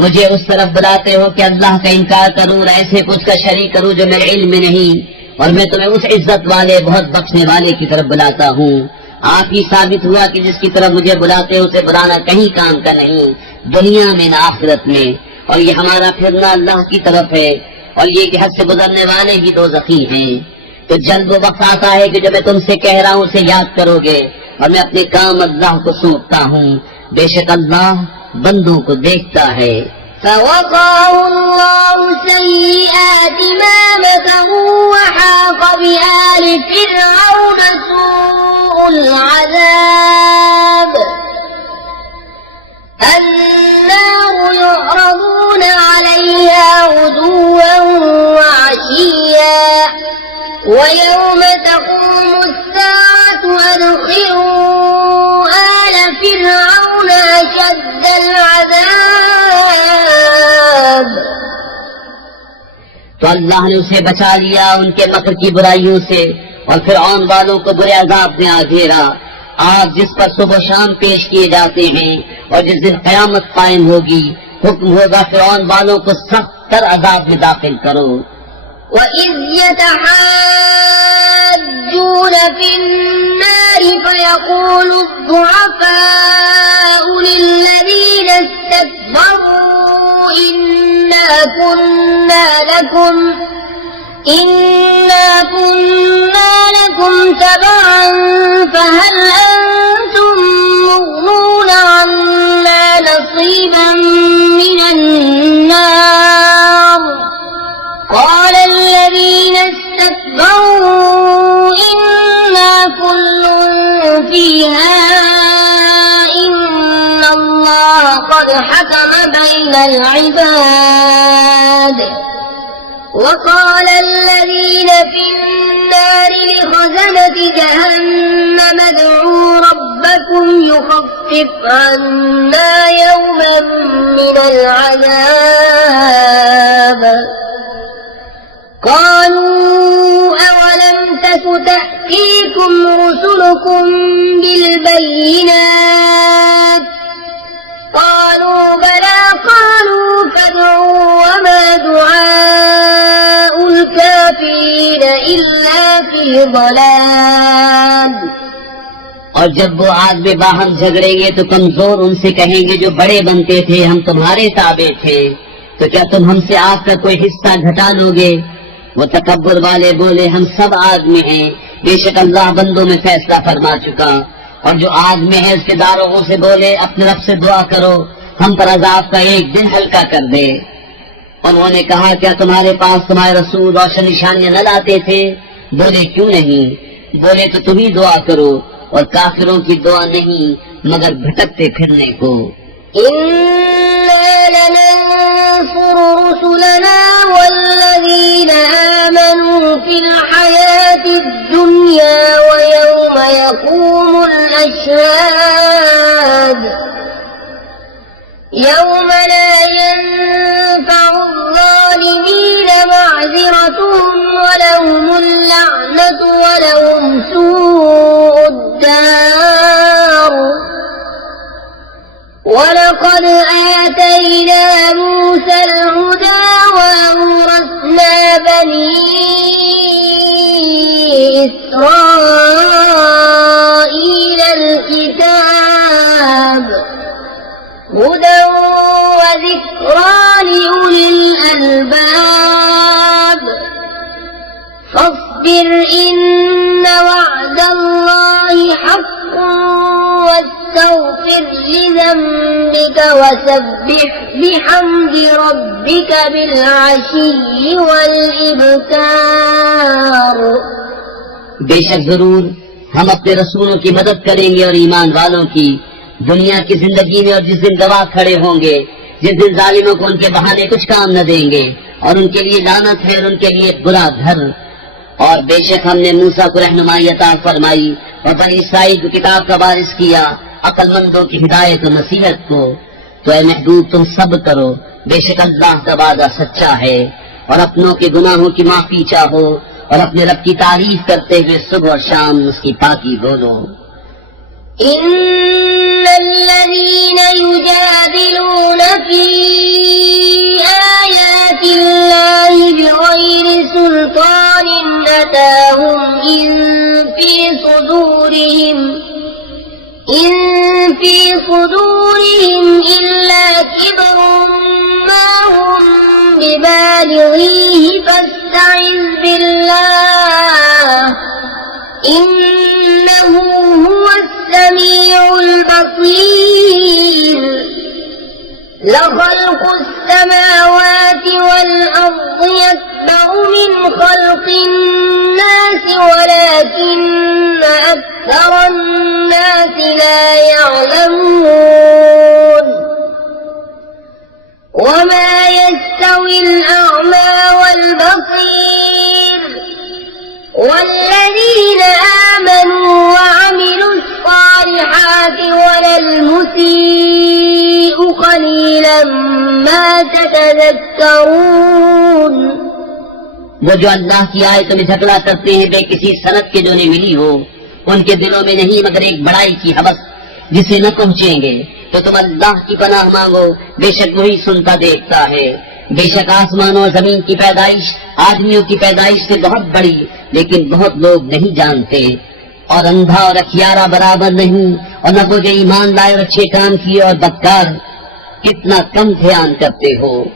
मुझे उस तरफ बुलाते हो कि अल्लाह का इनकार करूँ, ऐसे कुछ का शरीक करूँ जो मेरे इल्म में नहीं, और मैं तुम्हें उस इज्जत वाले, बहुत बख्शने वाले की तरफ बुलाता हूँ। आप ही साबित हुआ कि जिसकी तरफ मुझे बुलाते हो उसे बुलाना कहीं काम का नहीं, दुनिया में न आखिरत में। और ये हमारा फिरना अल्लाह की तरफ है, और ये कि हद से गुजरने वाले ही दोज़खी हैं। तो जल्द वो वक्त आता है कि जब मैं तुमसे कह रहा हूँ उसे याद करोगे, और मैं अपने काम अल्लाह को सौंपता हूँ। बेशक अल्लाह बंदों को देखता है। فوقاه الله سيئات ما مكروا وحاق بآل فرعون سوء العذاب النار يعرضون عليها غدوا وعشيا ويوم تقوم الساعة أدخلوا آل فرعون أشد العذاب। तो अल्लाह ने उसे बचा लिया उनके मकर की बुराइयों से, और फिरऔन वालों को बुरे अजाब में घेरा। आज जिस पर सुबह शाम पेश किए जाते हैं, और जिस दिन क़यामत कायम होगी, हुक्म होगा फिरऔन वालों को सख्त तर अजाब में दाखिल करो। وَإِذْ يَتَحَاجُّونَ يلقون في النار فيقول الضعفاء للذين استكبروا إنا كنا لكم تبعا فهل أنتم مغنون عنا نصيبا من النار قال الذين استكبروا إنا كل فيها إن الله قد حكم بين العباد وقال الذين في النار لخزنة جهنم ادعوا ربكم يخفف عنا يوما من العذاب قالوا أولم تك تأتيكم رسلكم بالبينات قالوا بلى قالوا فادعوا وما دعاء الكافرين إلا في ضلال। और जब वो आदमी बाहम झगड़ेंगे तो कमजोर उनसे कहेंगे जो बड़े बनते थे हम तुम्हारे ताबे थे, तो क्या तुम हमसे आग का कोई हिस्सा घटा लोगे? वो तकब्बुर वाले बोले हम सब आदमी हैं, बेशक अल्लाह बंदों में फैसला फरमा चुका। और जो आदमी है उसके दारोगों से बोले अपने रब से दुआ करो हम पर अजाब का एक दिन हल्का कर दे। उन्होंने कहा क्या तुम्हारे पास तुम्हारे रसूल रोशन निशानियां न लाते थे? बोले क्यों नहीं? बोले तो तुम ही दुआ करो और काफिरों की दुआ नहीं मगर भटकते फिरने को। इन्ना लनंसुरु रुसुलना वल्लज़ीना आमनू फिल हयातिद दुन्या व यौम यक़ूमुल अशहाद यौम ला यंफ़उ الظالمين معذرتهم ولهم اللعنة ولهم سوء الدار ولقد آتينا موسى الهدى وأورثنا بني إسرائيل الكتاب هدى وذكرى لأولي الألباب فاصبر إن وعد الله حق واستغفر لذنبك وسبح بحمد ربك بالعشي والإبكار। बेशक जरूर हम अपने रसूलों की मदद करेंगे और ईमान वालों की दुनिया की जिंदगी में, और जिस दिन गवाह खड़े होंगे, जिस दिन जालिमों को उनके बहाने कुछ काम न देंगे और उनके लिए लानत है और उनके लिए बुरा घर। और बेशक हमने मूसा को रहनुमाई अता फरमाई और बनी इसराइल को किताब का वारिस किया, अक्लमंदों की हिदायत और नसीहत को। तो ऐ महबूब तुम सब करो, बेशक अल्लाह का वादा सच्चा है। और अपनों के गुनाहों की माफी चाहो और अपने रब की तारीफ करते हुए सुबह और शाम उसकी पाकी बोलो। इन्नल्लज़ीन युजादिलून फी आयातिल्लाहि बिग़ैरि सुल्तानिन अताहुम इन फी सुदूरिहिम इल्ला किब्रुम मा हुम बिबालिग़ीहि फस्तइज़ बिल्लाह इन्नहु हुवस समीउल बसीर। लखल्क़ु अस्समावाति वल अर्दि अक्बरु मिन खल्क़िन नासि वलाकिन्न अक्सरन नासि ला यअलमून। वमा यस्तविल अअमा वल बसीर वल्लज़ीन आमनू वअमिलु الصالحات ولا المسيء قليلا ما تتذكرون। वो जो अल्लाह की आयतों में झगड़ा करते हैं बे किसी सनत के जो नहीं मिली हो, उनके दिलों में नहीं मगर एक बड़ाई की हवस जिसे न पहुँचेंगे। तो तुम अल्लाह की पनाह मांगो, बेशक वही सुनता देखता है। बेशक आसमान और जमीन की पैदाइश आदमियों की पैदाइश से बहुत बड़ी, लेकिन बहुत लोग नहीं जानते। और अंधा और अखियारा बराबर नहीं, और न वो जो ईमान लाए और अच्छे काम किए और बदकार, कितना कम ध्यान करते हो।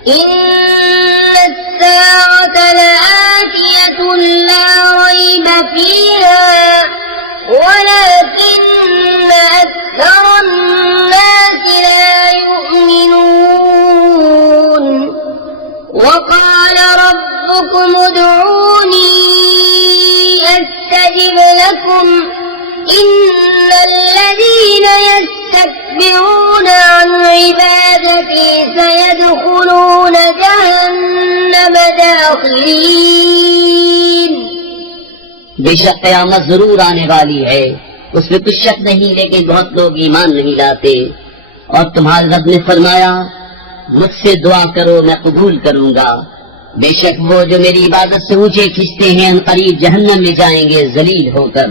وقال ربكم ادعوني أستجب لكم إن الذين يستكبرون عن عبادتي سيدخلون جهنم داخرين। बेशक क़यामत जरूर आने वाली है, उसमें कुछ शक नहीं, लेकिन बहुत लोग ईमान नहीं लाते। और तुम्हारे रब ने फरमाया, मुझसे दुआ करो मैं कबूल करूंगा। बेशक वो जो मेरी इबादत से ऊंचे खींचते हैं करीब जहन्नम में जाएंगे जलील होकर।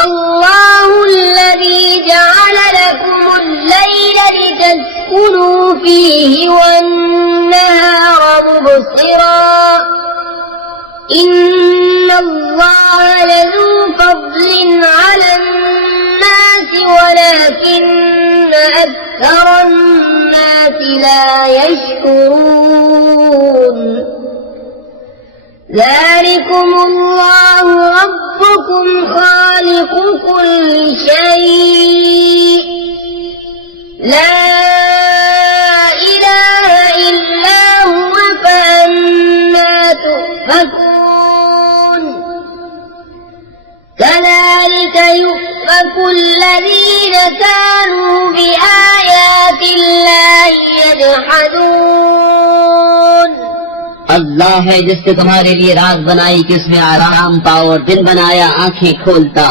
अल्लाहुल्लज़ी जअल लकुमुल-लैल लितस्कुनू फीही वन-नहार मुबसिरा इन्नल्लाह लज़ू फ़ज़्लिन अलन-नासि वलाकिन्न अक्सरन-नासि ला यशकुरून। ज़ालिकुमुल्लाहु रब्बुकुम खालिक़ु कुल्लि शै'इन ला इलाहा इल्ला हुवा फ़अन्ना तु'फ़कून। كذلك يؤفك الذين كانوا بآيات الله يجحدون। अल्लाह है जिसने तुम्हारे लिए रात बनाई कि उसमें आराम पाओ और दिन बनाया आंखें खोलता।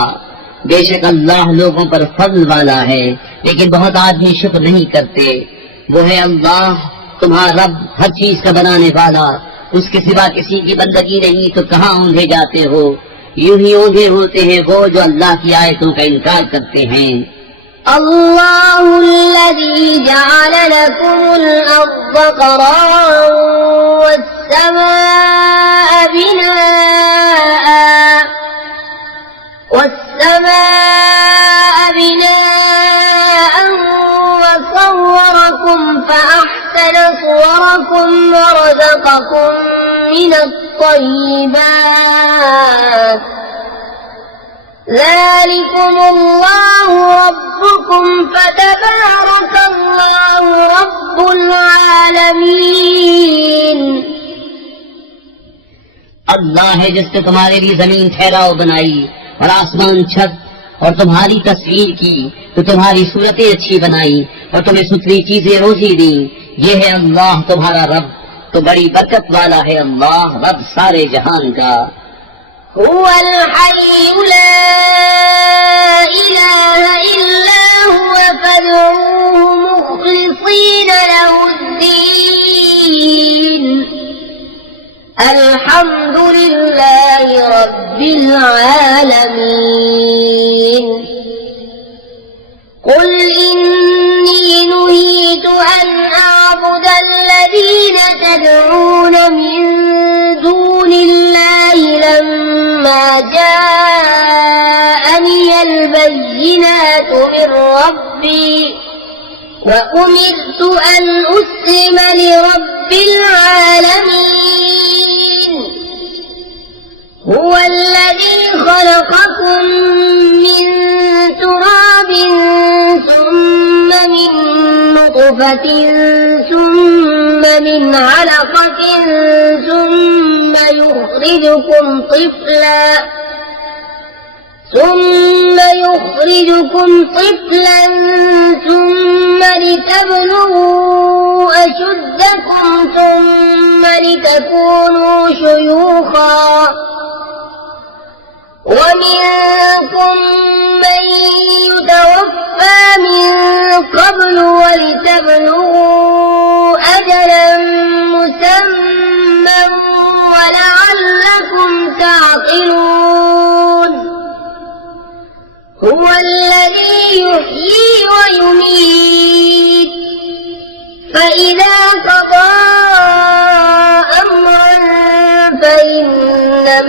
बेशक अल्लाह लोगों पर फज़ल वाला है, लेकिन बहुत आदमी शुक्र नहीं करते। वो है अल्लाह तुम्हारा रब, हर चीज का बनाने वाला। उसके सिवा किसी की बंदगी नहीं, तो कहाँ औंधे जाते हो। यूं ही औंधे होते हैं वो जो अल्लाह की आयतों का इनकार करते हैं। अल्लाहुल्लज़ी जअल लकुमुल अर्ज़ क़रारन वस्समाअ बिनाअन वसव्वरकुम फ़अहसन सुवरकुम वरज़क़कुम मिनत-तय्यिबात। ज़ालिकुमुल्लाहु रब्बुकुम फ़तबारकल्लाहु रब्बुल आलमीन। अल्लाह है जिसने तुम्हारे लिए जमीन ठहराव बनाई और आसमान छत, और तुम्हारी तस्वीर की तो तुम्हारी सूरतें अच्छी बनाई और तुम्हें सुथरी चीजें रोजी दी। ये है अल्लाह तुम्हारा रब, तो बड़ी बरकत वाला है अल्लाह रब सारे जहान का। हुवल हय्यु ला इलाहा इल्ला हुवा फदऊहु मुख़लिसीन लहुद्दीन अल्हम्दुलिल्लाहि रब्बिल आलमीन। कुल इन्नी नुहीतु अन अअबुदल्लज़ीन तदऊन मिन दूनिल्लाहि लम्मा जाअनियल बय्यिनातु मिर रब्बी व उमिरतु अन उस्लिम लिरब्बिल आलमीन। हुवल्लज़ी खलक़कुम मिन तुराबिन सुम्मा मिन नुत्फ़तिन सुम्मा मिन अलक़तिन सुम्मा युख़रिजुकुम طفلا ثم لتبلغوا أشدكم ثم لتكونوا شيوخا ومنكم من يتوفى من قبل ولتبلغوا أجلا مسمى ولعلكم تعقلون. هو الذي يحيي ويميت فإذا قضى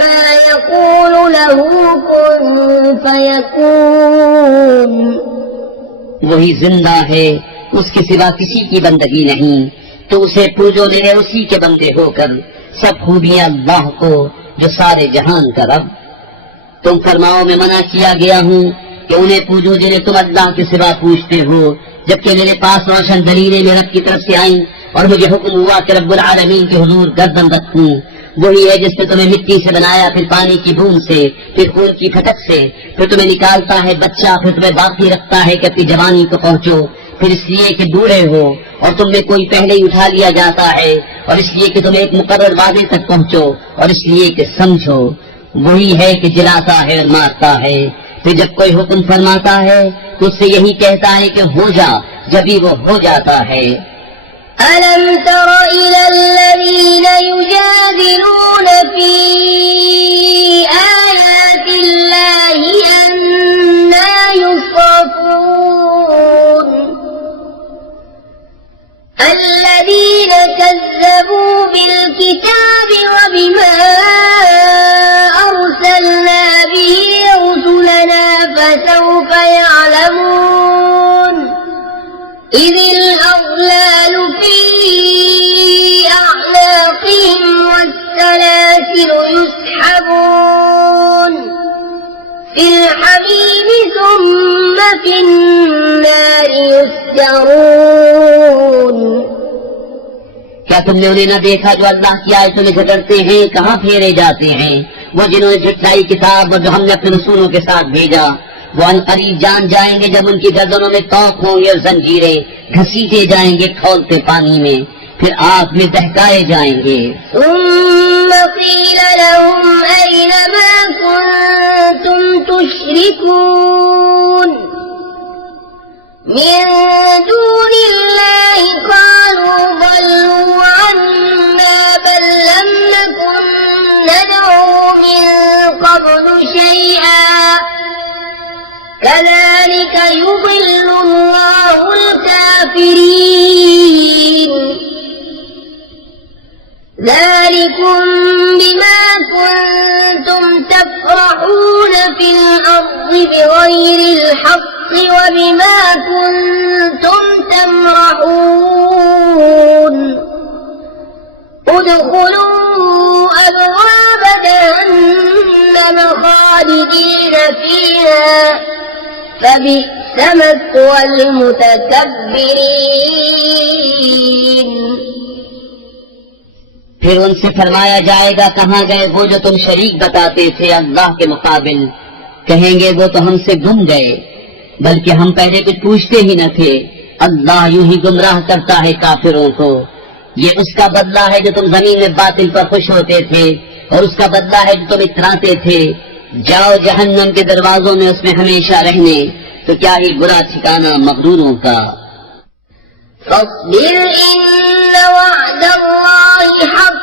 إنما يقول له كن فيكون। वही जिंदा है, उसके सिवा किसी की बंदगी नहीं, तो उसे पूजो मेरे उसी के बंदे होकर। सब खूबियां अल्लाह को जो सारे जहान का रब। तुम फरमाओ मैं मना किया गया हूँ कि उन्हें पूजो जिन्हें तुम अल्लाह के सिवा पूछते हो, जबकि मेरे पास रोशन दलीलें मेरे रब की तरफ से आईं और मुझे हुक्म हुआ कि रब्बुल आलमीन के हुजूर गर्दन रखूं। वही है जिसने तुम्हें मिट्टी से बनाया, फिर पानी की बूंद से, फिर खून की फटक से, फिर तुम्हें निकालता है बच्चा, फिर तुम्हें बाकी रखता है कि अपनी जवानी को पहुंचो, फिर इसलिए कि बूढ़े हो और तुम में कोई पहले ही उठा लिया जाता है, और इसलिए कि तुम एक मुकर्रर वादे तक पहुंचो, और इसलिए कि समझो। वही है कि जिलाता है और मारता है। फिर जब कोई हुक्म फरमाता है तो उससे यही कहता है कि हो जा, जब ही वो हो जाता है। ألم تر إلى الذين يجادلون في آيات الله أنى يصرفون الذين كذبوا بالكتاب وبما أرسلنا به رسلنا فسوف يعلمون إذ الأغلال في أعناقهم والسلاسل يسحبون في الحميم ثم في النار يسجرون। क्या तुमने उन्हें न देखा जो अल्लाह की आयतों में झगड़ते हैं, कहाँ फेरे जाते हैं? वो जिन्होंने झुठलाई किताब और जो हमने अपने रसूलों के साथ भेजा, वो अनकरीब जान जाएंगे जब उनकी गर्दनों में तौक होंगे और जंजीरें घसीटे जाएंगे खौलते पानी में, फिर आग में दहकाए जाएंगे। ثم قيل لهم أين ما كنتم تشركون من دون الله قالوا ضلوا عنا بل لم نكن ندعو من قبل شيئا كذلك يضل الله الكافرين ذلكم بما كنتم تفرحون في الأرض بغير الحق وبما كنتم تمرحون ادخلوا أبواب جهنم خالدين فيها فبئس مثوى المتكبرين। फिर उनसे फरमाया जाएगा कहाँ गए वो जो तुम शरीक बताते थे अल्लाह के मुकाबिल? कहेंगे वो तो हमसे गुम गए, बल्कि हम पहले कुछ पूछते ही न थे। अल्लाह यूं ही गुमराह करता है काफिरों को। ये उसका बदला है जो तुम जमीन में बातिल पर खुश होते थे, और उसका बदला है जो तुम इतराते थे। जाओ जहन्नम के दरवाजों में उसमें हमेशा रहने, तो क्या ही बुरा ठिकाना मगरूरों का। فاصبر إن وعد الله حق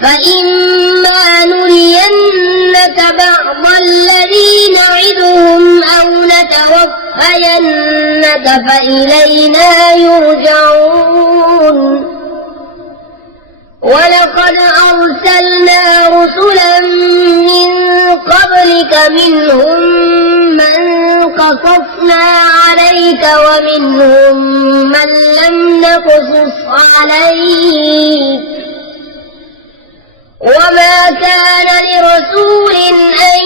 فإما نرينك بعض الذي نعدهم أو نتوفينك فإلينا يرجعون ولقد أرسلنا رسلا من قبلك منهم من قصصنا عليك ومنهم من لم نقصص عليك وما كان لرسول أن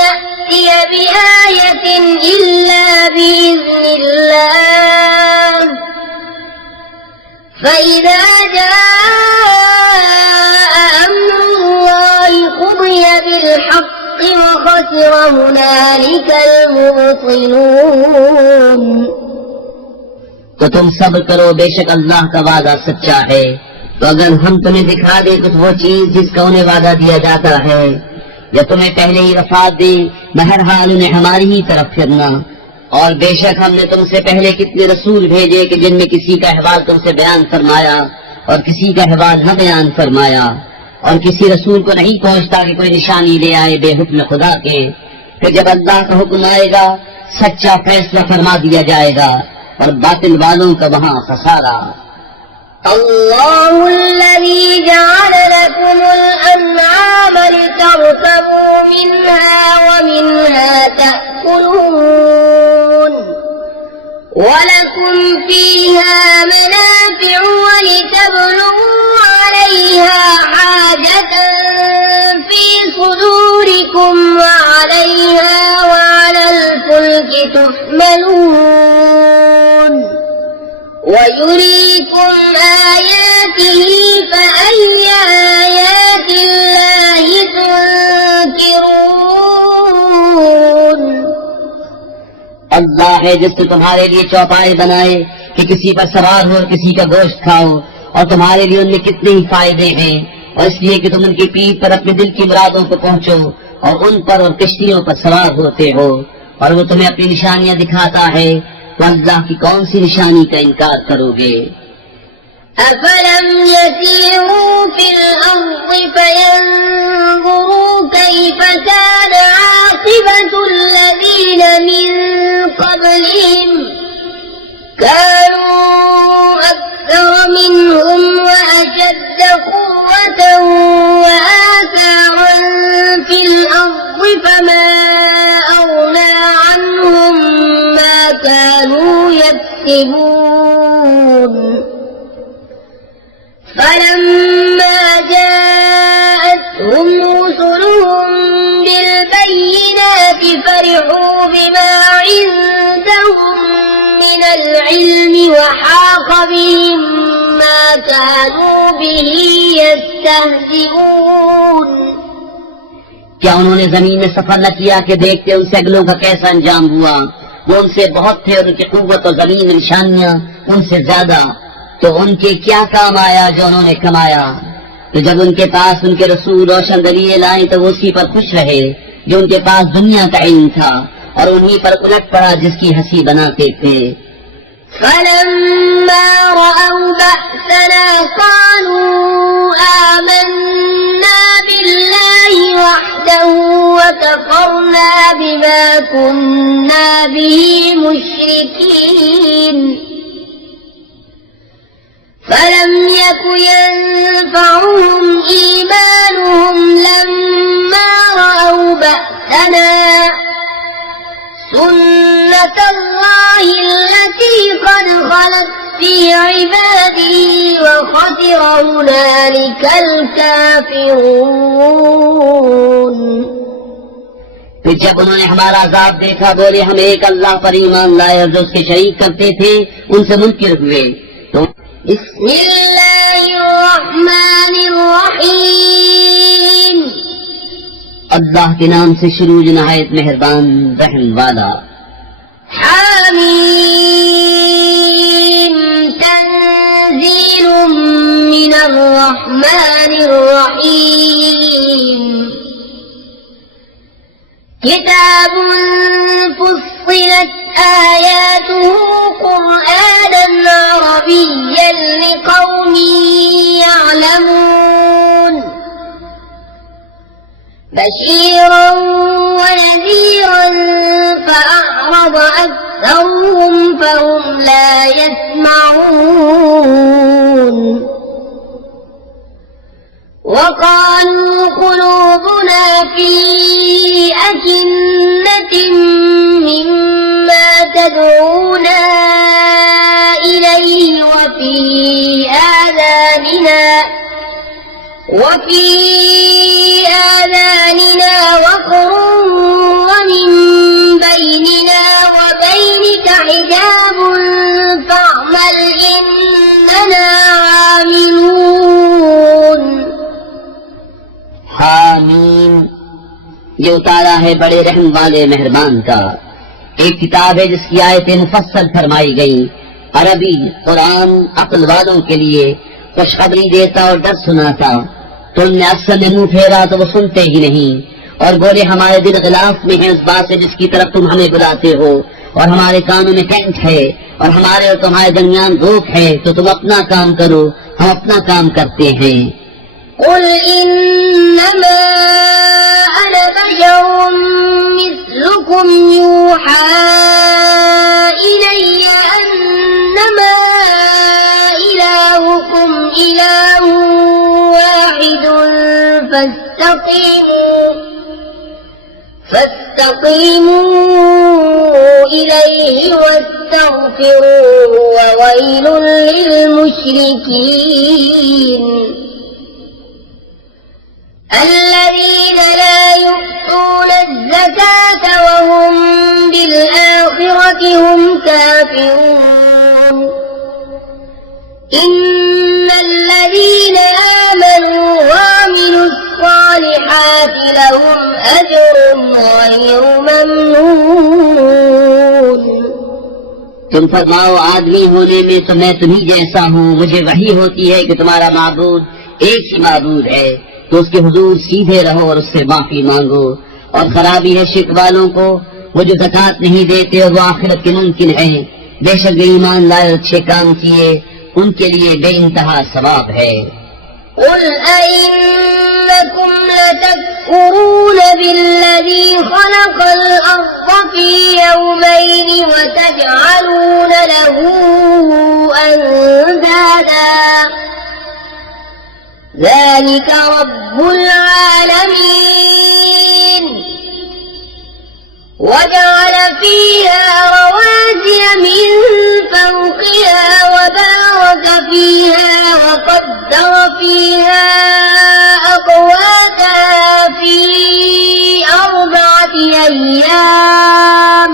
يأتي بآية إلا بإذن الله فإذا جاء أمر الله قضي بالحق وخسر هنالك المبطلون। तो तुम सब्र करो, बेशक अल्लाह का वादा सच्चा है। तो अगर हम तुम्हें दिखा दे कुछ वो चीज जिसका उन्हें वादा दिया जाता है, या तुम्हें पहले ही रफात दे, बहरहाल उन्हें हमारी ही तरफ फिरना। और बेशक हमने तुमसे पहले कितने रसूल भेजे कि जिनमें किसी का अहवाल तुमसे बयान फरमाया और किसी का अहवाल न बयान फरमाया, और किसी रसूल को नहीं पहुंचता कि कोई निशानी ले आए बेहुक्म खुदा के। फिर जब अल्लाह का हुक्म आएगा सच्चा फैसला फरमा दिया जाएगा और बातिल वालों का वहाँ खसारा। الله الذي جعل لكم الأنعام لتركبوا منها ومنها تأكلون ولكم فيها منافع ولتبلغوا عليها حاجة في صدوركم وعليها وعلى الفلك تحملون ويريكم آياته فأي آيات الله تنكرون अल्लाह है जिसने तुम्हारे लिए चौपाए बनाए कि किसी पर सवार हो और किसी का गोश्त खाओ, और तुम्हारे लिए उनमें कितने ही फायदे हैं, और इसलिए कि तुम उनकी पीठ पर अपने दिल की मुरादों को पहुंचो और उन पर और किश्तियों पर सवार होते हो, और वो तुम्हें अपनी निशानियां दिखाता है, तो अल्लाह की कौन सी निशानी का इनकार करोगे। أفلم يسيروا في الأرض فينظروا كيف كان عاقبة الذين من قبلهم كانوا أكثر منهم وأشد قوة وآثارا في الأرض فما أغنى عنهم ما كانوا يكسبون فلما جاءتهم رسلهم بالبينات فرحوا بما عندهم من العلم وحاق بهم ما كانوا به يستهزئون क्या उन्होंने जमीन में सफर न किया कि देखते उनसे अगलों का कैसा अंजाम हुआ। वो उनसे बहुत थे और उनकी कुव्वत और जमीन में निशानियां उनसे ज्यादा, तो उनके क्या काम आया जो उन्होंने कमाया। तो जब उनके पास उनके रसूल रोशन दलीलें लाए तो वो उसी पर खुश रहे जो उनके पास दुनिया का इल्म था, और उन्हीं पर उलट पड़ा जिसकी हंसी बनाते थे। فلما رأوا بأسنا قالوا آمنا بالله وحده وكفرنا بما كنا به مشركين فلم يك ينفعهم إيمانهم لما رأوا بأسنا سنة الله التي قد خلت في عباده وخسر هنالك الكافرون फिर जब उन्होंने हमारा अज़ाब देखा बोले हम एक अल्लाह पर ईमान लाए और जो उसके शरीक करते थे उनसे मुनकिर हुए। तो बिस्मिल्लाहिर्रहमानिर्रहीम अल्लाह के नाम से शुरू जो नहायत मेहरबान रहम वाला। हामीम तंजीलुम मिनर्रहमानिर्रहीम किताबुन फुस्सिलत आयातुहु कुरआनन अरबिय्यन लिक़ौमिन यअलमून بشيرا ونذيرا فأعرض أكثرهم فهم لا يسمعون وقالوا قلوبنا في أكنة مما تدعونا إليه وفي آذاننا وقر ومن بيننا وبينك حجاب فاعمل إننا عاملون हामीम ये उतारा है बड़े रहम वाले मेहरबान का। एक किताब है जिसकी आयतें मुफस्सल फरमाई गई। अरबी कुरान अक्ल वालों के लिए खुशखबरी देता और डर सुनाता। तुमने असल में मुंह फेरा तो वो सुनते ही नहीं, और बोले हमारे दिल गिलाफ में है उस बात से जिसकी तरफ तुम हमें बुलाते हो, और हमारे कानों में कैंट है और हमारे और तुम्हारे दरमियान रोक है, तो तुम अपना काम करो हम अपना काम करते हैं। قل إنما أنا بشر مثلكم يوحى إلي أنما إلهكم فاستقيموا إليه واستغفروه وويل للمشركين الذين لا يؤتون الزكاة وهم بالآخرة هم كافرون إن الذين آمنوا وعملوا الصالحات لهم أجر غير ممنون तुम फरमाओ आदमी होने में तो मैं तुम्ही जैसा हूँ। मुझे वही होती है कि तुम्हारा माबूद एक ही माबूद है, तो उसके हुजूर सीधे रहो और उससे माफी मांगो। और खराबी है शिर्क वालों को, वो जो ज़कात नहीं देते और वो आखिरत के मुमकिन है। बेशक ईमान लाए अच्छे काम किए, उनके लिए बेइंतहा सवाब है। قل أئنكم لتكفرون بالذي خلق الأرض في يومين وتجعلون له أندادا ذلك رب العالمين وجعل فيها رواسي من فوقها وبارك فيها وقدر فيها أقواتها في 4 أيام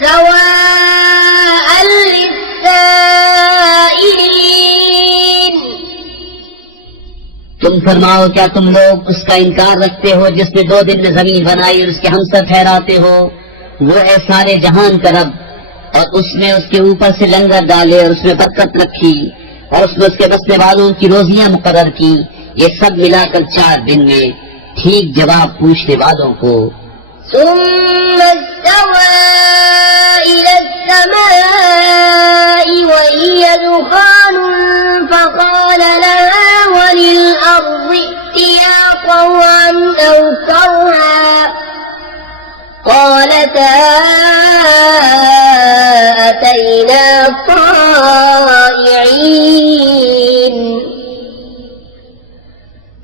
سواء للسائلين तुम फरमाओ क्या तुम लोग उसका इनकार रखते हो जिसने 2 दिन में जमीन बनाई और उसके हमसर ठहराते हो? वो है सारे जहान का रब, और उसने उसके ऊपर से लंगर डाले और उसमें बरकत रखी और उसने उसके बसने वालों की रोजियां मुकर्रर की। ये सब मिलाकर 4 दिन में ठीक जवाब पूछने वालों को। ثم استوى إلى السماء وهي دخان فقال لها وللأرض ائتيا طوعا أو كرها قالتا أتينا طائعين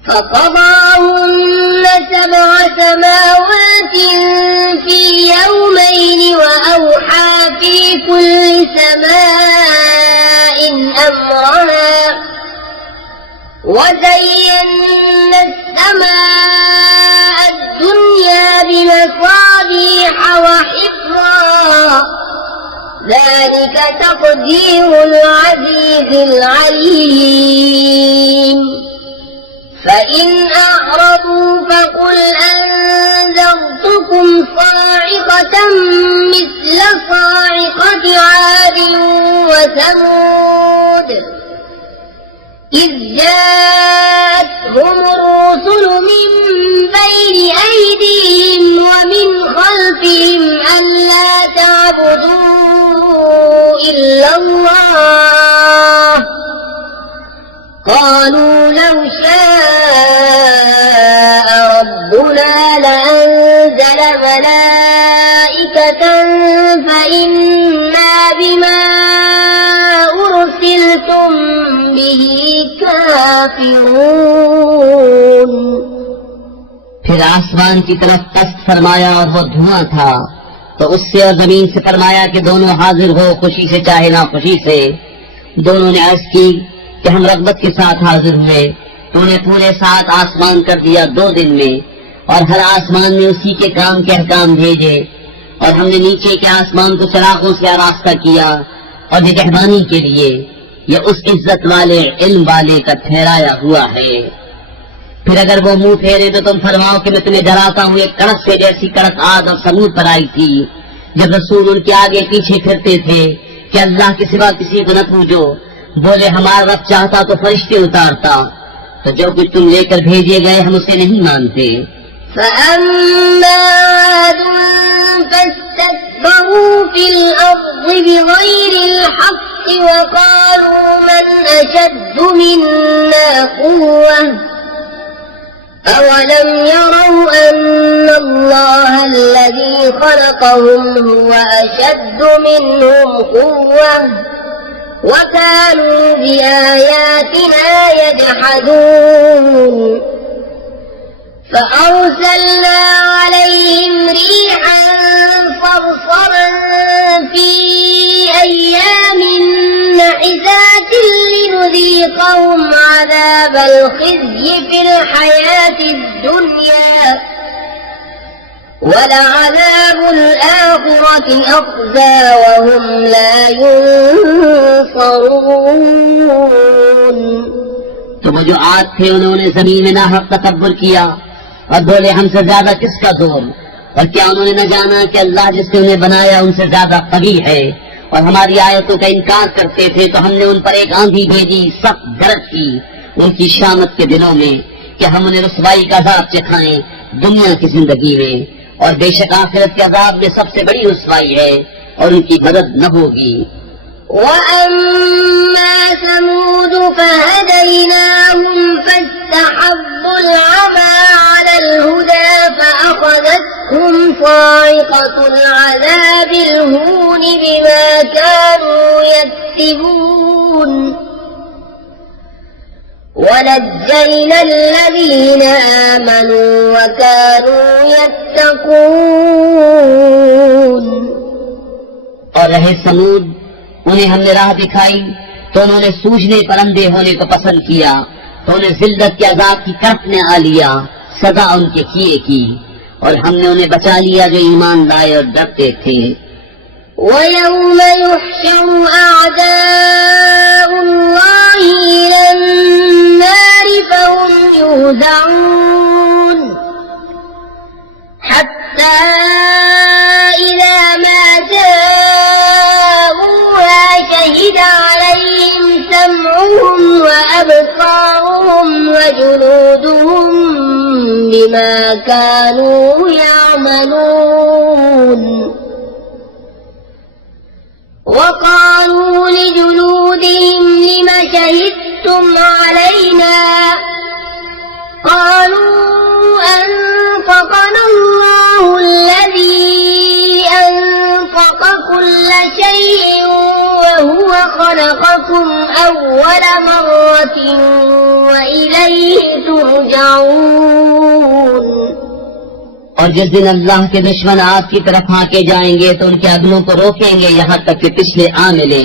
فقضاهن 7 سماوات في يومين وأوحى في كل سماء أمرها وزينا السماء الدنيا بمصابيح وحفظا ذلك تقدير العزيز العليم فإن أعرضوا فقل أنذرتكم صاعقة مثل صاعقة عاد وثمود إذ جاءتهم الرسل من بين أيديهم ومن خلفهم ألا تعبدوا إلا الله قالوا لو شاء ربنا لأنزل ملائكة فإنا بما أرسلتم به كافرون फिर आसमान की तरफ कस्त फरमाया और वो धुआं था, तो उससे और जमीन से फरमाया कि दोनों हाजिर हो, खुशी से चाहे ना खुशी से। दोनों ने अर्ज की कि हम रग़बत के साथ हाजिर हुए। तूने पूरे 7 आसमान कर दिया 2 दिन में, और हर आसमान में उसी के काम के अहकाम भेजे, और हमने नीचे के आसमान को चिरागों से आरास्ता किया और निगहबानी के लिए। ये उस इज्जत वाले इल्म वाले का ठहराया हुआ है। फिर अगर वो मुंह फेरे तो तुम फरमाओ कि मैं तुम्हें डराता हूँ एक कड़क से, जैसी कड़क आग और समूद पर आई थी जब रसूल उनके आगे पीछे फिरते थे कि अल्लाह के सिवा किसी को न पूजो। बोले हमारा रब चाहता तो फरिश्ते उतारता, तो जो कुछ तुम लेकर भेजे गए हम उसे नहीं मानते। فأما عاد فاستكبروا في الأرض بغير الحق وقالوا من أشد منا قوة أولم يروا أن الله الذي خلقهم هو أشد منهم قوة وكانوا بآياتنا يجحدون فأرسلنا عليهم ريحا صرصرا في أيام نحسات لنذيقهم عذاب الخزي في الحياة الدنيا ولعذاب الآخرة أخزى وهم لا ينصرون। तो वो जो आज थे उन्होंने जमीन में नाहक तकब्बुर किया और बोले हमसे ज्यादा किसका जोर, और क्या उन्होंने न जाना कि अल्लाह जिसने उन्हें बनाया उनसे ज्यादा कवी है। और हमारी आयतों का इनकार करते थे तो हमने उन पर एक आंधी भेजी सख्त गरज की उनकी शामत के दिनों में कि हम उन्हें रुसवाई का अजाब चखाएं दुनिया की जिंदगी में, और बेशक आखिरत के अजाब में सबसे बड़ी रुसवाई है और उनकी मदद न होगी। وأما ثمود فهديناهم فاستحبوا العمى على الهدى فأخذتهم صاعقة العذاب الهون بما كانوا يكسبون ونجينا الذين آمنوا وكانوا يتقون। और रहे समूद, उन्हें हमने राह दिखाई तो उन्होंने सूझने पर अंधे होने को पसंद किया, तो उन्हें जिल्लत के अजाब की करप में आ लिया सदा उनके किए की, और हमने उन्हें बचा लिया जो ईमान लाए और डरते थे। ويوم يحشر أعداء الله إلى النار فهم يوزعون حتى إذا ما جاءوها شهد عليهم سمعهم وأبصارهم وجلودهم بما كانوا يعملون وقالوا لجلودهم لم شهدتم علينا قالوا أنطقنا الله الذي أنطق كل شيء وهو خلقكم أول مرة وإليه ترجعون। और जिस दिन अल्लाह के दुश्मन आग की तरफ आके जाएंगे तो उनके अगलों को रोकेंगे यहाँ तक कि पिछले आ मिले,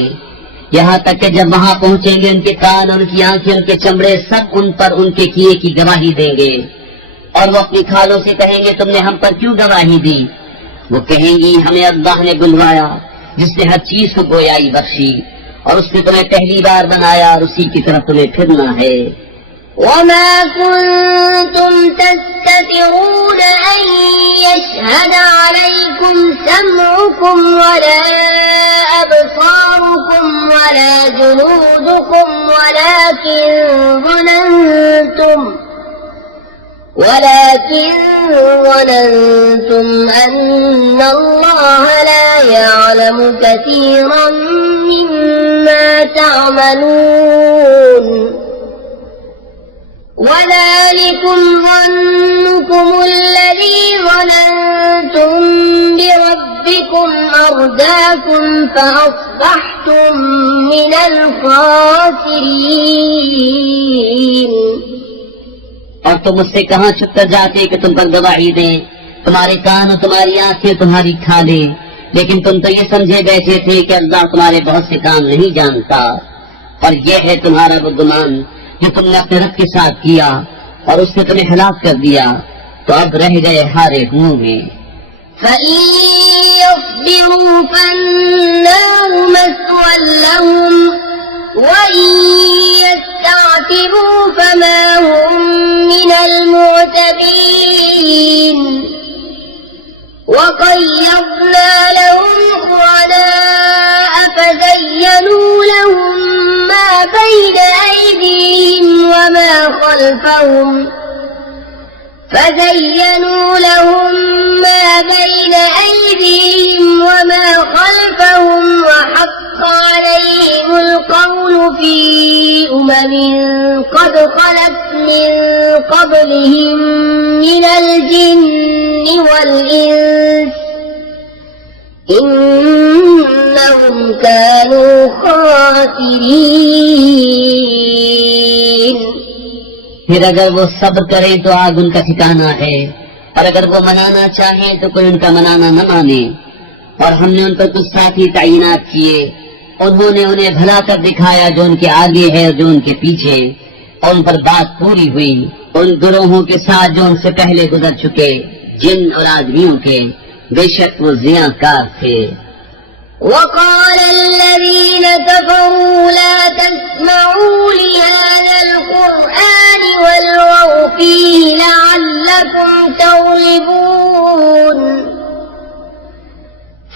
यहाँ तक कि जब वहाँ पहुँचेंगे उनके कान, उनकी आंखें, उनके चमड़े सब उन पर उनके किए की गवाही देंगे। और वो अपनी खालों से कहेंगे तुमने हम पर क्यों गवाही दी? वो कहेंगी हमें अल्लाह ने बुलवाया जिसने हर चीज को गोयाई बख्शी, और उसने तुम्हें पहली बार बनाया और उसी की तरफ तुम्हें फिरना है। وما كنتم تستترون أن يشهد عليكم سمعكم ولا أبصاركم ولا جلودكم ولكن ظننتم أن الله لا يعلم كثيرا مما تعملون وذلكم ظنكم الذي ظننتم بربكم أرداكم فأصبحتم من الخاسرين। और तुम मुझसे कहाँ छुप कर जाते कि तुम पर गवाही दें? तुम्हारे कान और तुम्हारी आंखें तुम्हारी खाले, लेकिन तुम तो ये समझे बैठे थे कि अल्लाह तुम्हारे बहुत से काम नहीं जानता। और यह है तुम्हारा वो गुमान जो तुमने अपने रब के साथ किया और उसने तुम्हें हलाक कर दिया, तो अब रह गए हारे हुओं में। فإن يصبروا فالنار مثوى لهم وإن يستعتبوا فما هم من المعتبين وقيضنا لهم قرناء فزينوا لهم ما بين أيديهم وما خلفهم وحق عليهم القول في قد خلت من قبلهم من الجن والإنس إنهم كانوا خاسرين। फिर अगर वो सब्र करें तो आग उनका ठिकाना है, और अगर वो मनाना चाहें तो कोई उनका मनाना न माने। और हमने उन पर कुछ साथी तैनात किए, उन्होंने उन्हें भला कर दिखाया जो उनके आगे है और जो उनके पीछे, और उन पर बात पूरी हुई उन गुरोहों के साथ जो उनसे पहले गुजर चुके जिन और आदमियों के, बेशक वो ज़ियाकार थे। وقال الذين كفروا لا تسمعوا لهذا القرآن والغوا فيه لعلكم تغلبون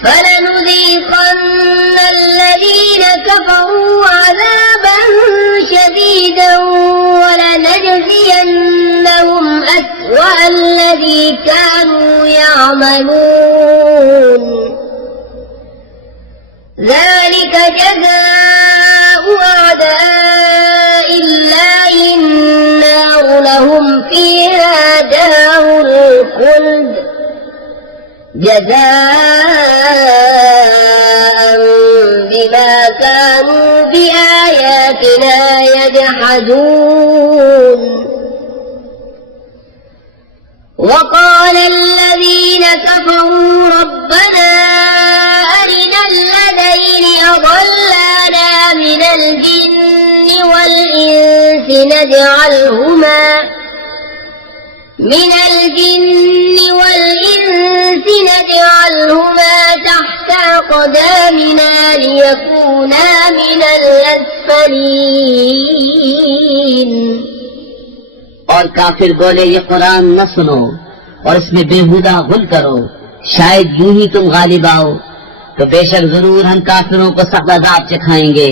فلنذيقن الذين كفروا عذابا شديدا ولنجزينهم أسوأ الذي كانوا يعملون ذلك جزاء أعداء الله النار لهم فيها دار الخلد جزاء بما كانوا بآياتنا يجحدون وقال الذين كفروا ربنا أرنا الذين أضلانا من الجن والإنس نجعلهما تحت أقدامنا ليكونا من الأسفلين और काफिर बोले ये कुरान न सुनो और इसमें बेहुदा गुल करो, शायद यूं ही तुम गालिब आओ। तो बेशक जरूर हम काफिरों को सख्त अज़ाब चखाएंगे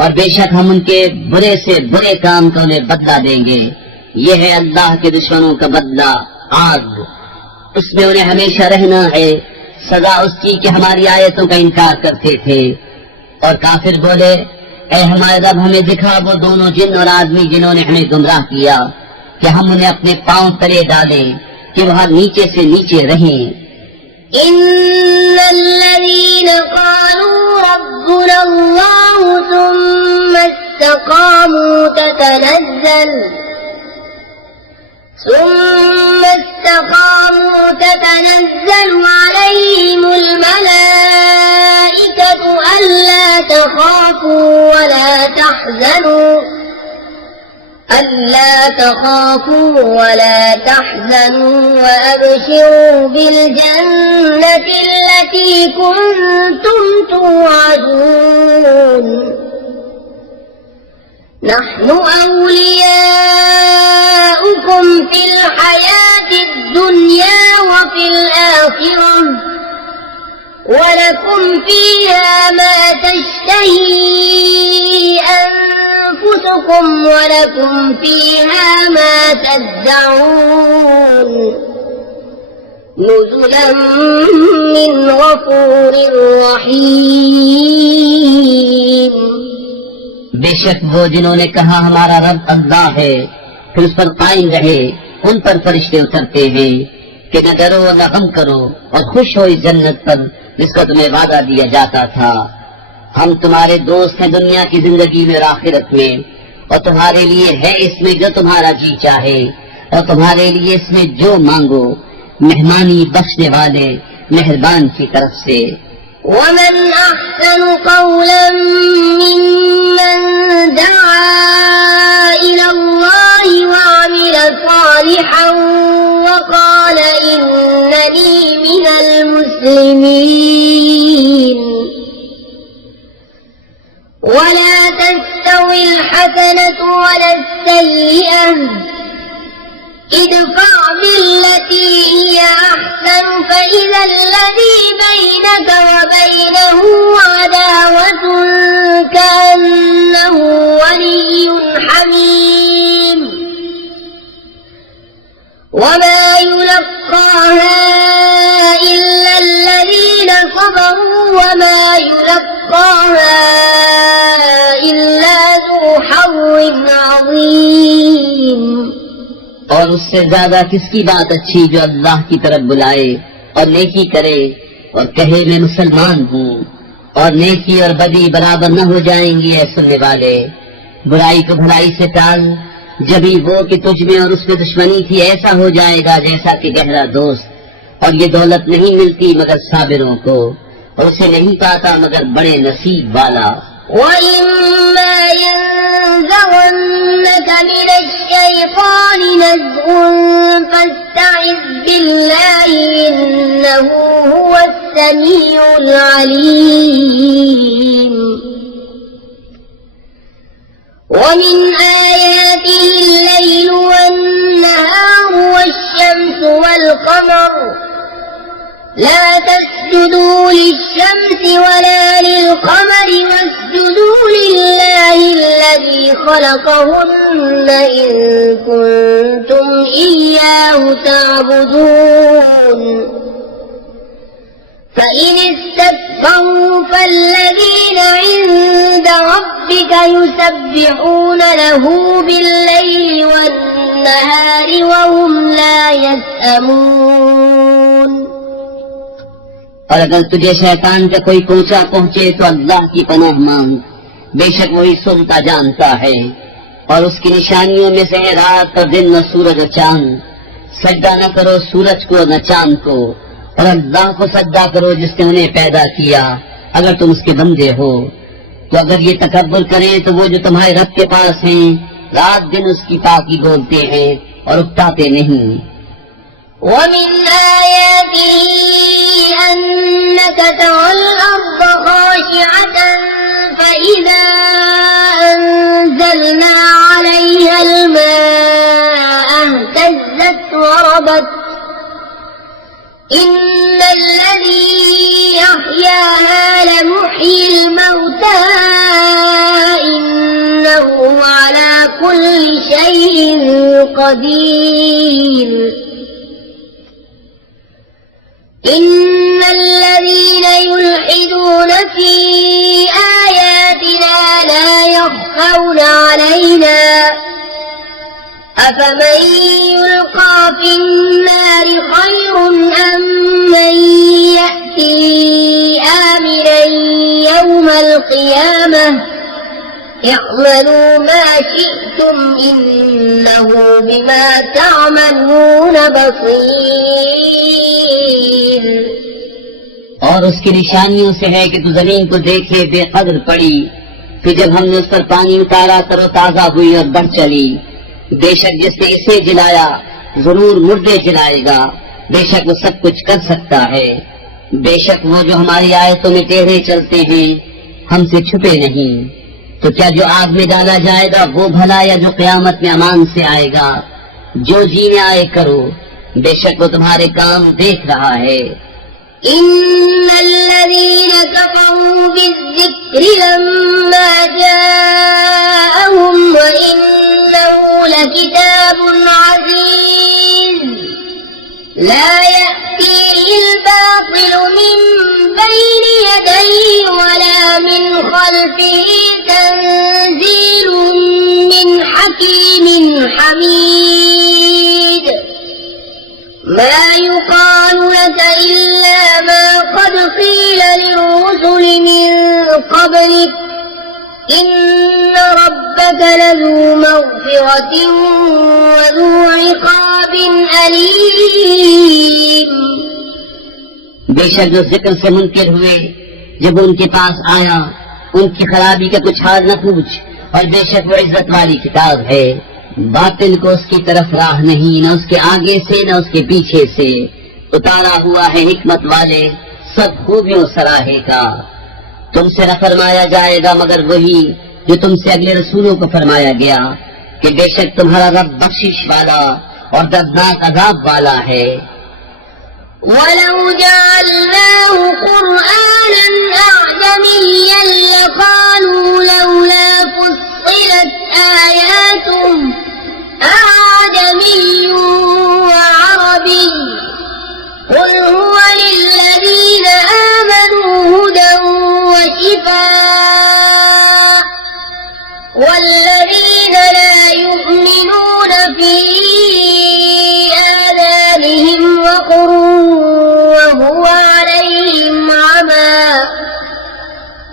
और बेशक हम उनके बुरे से बुरे काम का उन्हें बदला देंगे। ये है अल्लाह के दुश्मनों का बदला, आग। उसमें उन्हें हमेशा रहना है, सजा उसकी कि हमारी आयतों का इनकार करते थे। और काफिर बोले ऐ हमारे रब हमें दिखा वो दोनों जिन और आदमी जिन्होंने हमें गुमराह किया, कि हम उन्हें अपने पांव तले डालें कि वह नीचे से नीचे रहें। इन्नल्लज़ीन क़ालू रब्बुना अल्लाहु सुम्मा इस्तक़ामू ततनज़्ज़लु अलैहिमुल मलाइकतु अल्ला तख़ाफू वला तहज़नू वअबशिरू बिलजन्नति allati kuntum तुअदून नहनु औलियाउकुम फिल हयातिद दुनिया व फिल आखिरह वलकुम फीहा मा तश्तही أنفسكم ولكم فيها ما تدعون نزلا من غفور رحيم। बेशक वो जिन्होंने कहा हमारा रब अल्लाह है, फिर उस पर कायम रहे, उन पर फरिश्ते उतरते हैं कि न डरो न गम करो और खुश हो इस जन्नत पर जिसका तुम्हें वादा दिया जाता था। हम तुम्हारे दोस्त हैं दुनिया की जिंदगी में और आखिरत में, और तुम्हारे लिए है इसमें जो तुम्हारा जी चाहे और तुम्हारे लिए इसमें जो मांगो, मेहमानी बख्शने वाले मेहरबान की तरफ से। वमन अहसनु क़ौलन मिम्मन दआ इलल्लाहि व अमिल सालिहन व क़ाल इन्ननी मिनल मुस्लिमीन। ولا تستوي الحسنة ولا السيئة ادفع بالتي هي أحسن فإذا الذي بينك وبينه عداوة كأنه ولي حميم وما يلقاها إلا الذين صبروا وما يلقاها और उससे ज्यादा किसकी बात अच्छी जो अल्लाह की तरफ बुलाए और नेकी करे और कहे मैं मुसलमान हूँ। और नेकी और बदी बराबर न हो जाएंगी ऐ सुनने वाले। बुराई को भलाई से टाल जब ही वो कि तुझ में और उसमें दुश्मनी थी ऐसा हो जाएगा जैसा कि गहरा दोस्त। और ये दौलत नहीं मिलती मगर साबिरों को, और उसे नहीं पाता मगर बड़े नसीब वाला। وَإِمَّا يَنزَغَنَّكَ مِنَ الشَّيْطَانِ نَزْغٌ فَاسْتَعِذْ بِاللَّهِ إِنَّهُ هُوَ السَّمِيعُ الْعَلِيمُ وَمِنْ آيَاتِهِ اللَّيْلُ وَالنَّهَارُ وَالشَّمْسُ وَالْقَمَرُ لا تسجدوا للشمس ولا للقمر واسجدوا لله الذي خلقهن إن كنتم إياه تعبدون فإن استكبروا فالذين عند ربك يسبحون له بالليل والنهار وهم لا يسأمون। और अगर तुझे शैतान का कोई कोचा पहुंचे तो अल्लाह की पनाह मांग, बेशक वही सुनता जानता है। और उसकी निशानियों में से है रात और दिन न सूरज और चांद। सजदा न करो सूरज को न चांद को, और अल्लाह को सजदा करो जिसने उन्हें पैदा किया अगर तुम उसके बंदे हो। तो अगर ये तकब्बुर करें तो वो जो तुम्हारे रब के पास हैं रात दिन उसकी पाकी बोलते हैं और उकताते नहीं। وَمِنْ آيَاتِهِ أَنَّكَ تَرَى الْأَرْضَ خَاشِعَةً فَإِذَا أَنزَلْنَا عَلَيْهَا الْمَاءَ اهْتَزَّتْ وَرَبَتْ إِنَّ الَّذِي أَحْيَاهَا لَمُحْيِي الْمَوْتَى إِنَّهُ عَلَى كُلِّ شَيْءٍ قَدِيرٌ إن الذين يلحدون في آياتنا لا يخفون علينا أفمن يلقى في النار خير أم من يأتي آمنا يوم القيامة اعملوا ما شئتم إنه بما تعملون بصير। और उसकी निशानियों से है कि तू जमीन को देखे बेकदर पड़ी, फिर जब हमने उस पर पानी उतारा तरोताजा हुई और बढ़ चली। बेशक जिसने इसे जिलाया जरूर मुर्दे जिलाएगा, बेशक वो सब कुछ कर सकता है। बेशक वो जो हमारी आयतों में टेढ़े चलते हैं हमसे छुपे नहीं। तो क्या जो आग में डाला जाएगा वो भला या जो क़यामत में अमान से आएगा? जो जीने आए करो, बेशक वो तुम्हारे काम देख रहा है। इन्नल्लज़ीन कफ़रू बिज़्ज़िक्रि लम्मा जाअहुम व इन्नहु लकिताबुन अज़ीज़ ला यअतीहिल बातिलु मिन बैनि यदैहि वला मिन खल्फिहि तंज़ीलुम मिन हकीमिन हमीद। ما يقال لك إلا ما قد قيل للرسل من قبلك إن ربك لذو مغفرة وذو عقاب أليم। बेशक जो जिक्र से मुनकिर हुए जब उनके पास आया उनकी खराबी का कुछ हाल न पूछ, और बेशक वो इज्जत वाली किताब है। बातिल को उसकी तरफ राह नहीं, न उसके आगे से न उसके पीछे से। उतारा हुआ है हिकमत वाले सब खूबियों सराहे का। तुमसे न फरमाया जाएगा मगर वही जो तुमसे अगले रसूलों को फरमाया गया कि बेशक तुम्हारा रब बख्शिश वाला और दर्दनाक अजाब वाला है। وَلَوْ جَعَلْنَاهُ قُرْآنًا أَعْجَمِيًّا لَقَالُوا لَوْلَا فُصِّلَتْ آيَاتُهُ أَعْجَمِيٌّ وَعَرَبِيٌّ قُلْ هُوَ لِلَّذِينَ آمَنُوا هُدًى وَشِفَاءٌ وَالَّذِينَ لَا يُؤْمِنُونَ فِي آذَانِهِمْ وَقْرٌ وَهُوَ عَلَيْهِمْ عَمًى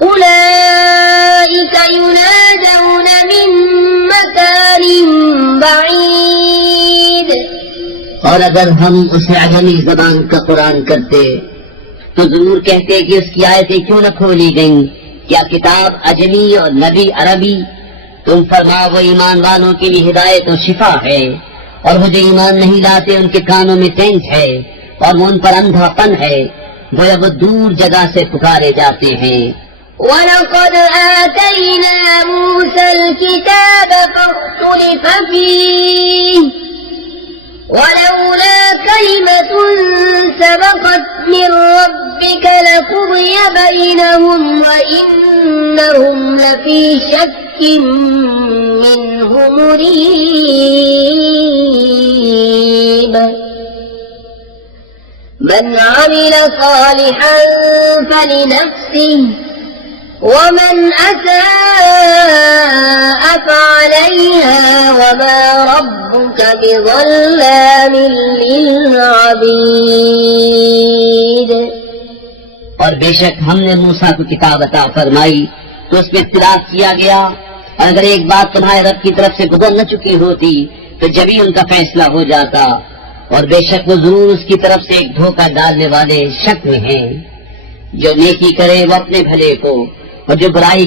أُولَئِكَ يُنَادَوْنَ مِن مَّكَانٍ और अगर हम उसे अजमी जबान का कुरान करते तो जरूर कहते कि उसकी आयतें क्यों न खोली गईं, क्या किताब अजमी और नबी अरबी? तुम फरमाओ वो ईमान वालों के लिए हिदायत और शिफा है, और वो जो ईमान नहीं लाते उनके कानों में टेंट है और वो उन पर अंधापन है, गोया वो दूर जगह से पुकारे जाते हैं। وَلَقَدْ آتَيْنَا مُوسَى الْكِتَابَ فَاخْتُلِفَ فِيهِ وَلَوْلَا كَلِمَةٌ سَبَقَتْ مِنْ رَبِّكَ لَقُضِيَ بَيْنَهُمْ وَإِنَّهُمْ لَفِي شَكٍّ مِّنْهُ مُرِيبٍ من عمل صالحا فلنفسه ومن أساء فعليها وما ربك بظلام للعبيد। और बेशक हमने मूसा को किताब अता फरमाई तो उसमें इख्तिलाफ किया गया, और अगर एक बात तुम्हारे रब की तरफ से गुजर न चुकी होती तो जब ही उनका फैसला हो जाता, और बेशक वो जरूर उसकी तरफ से एक धोखा डालने वाले शक में हैं। जो नेकी करे वो अपने भले को, और जो बुराई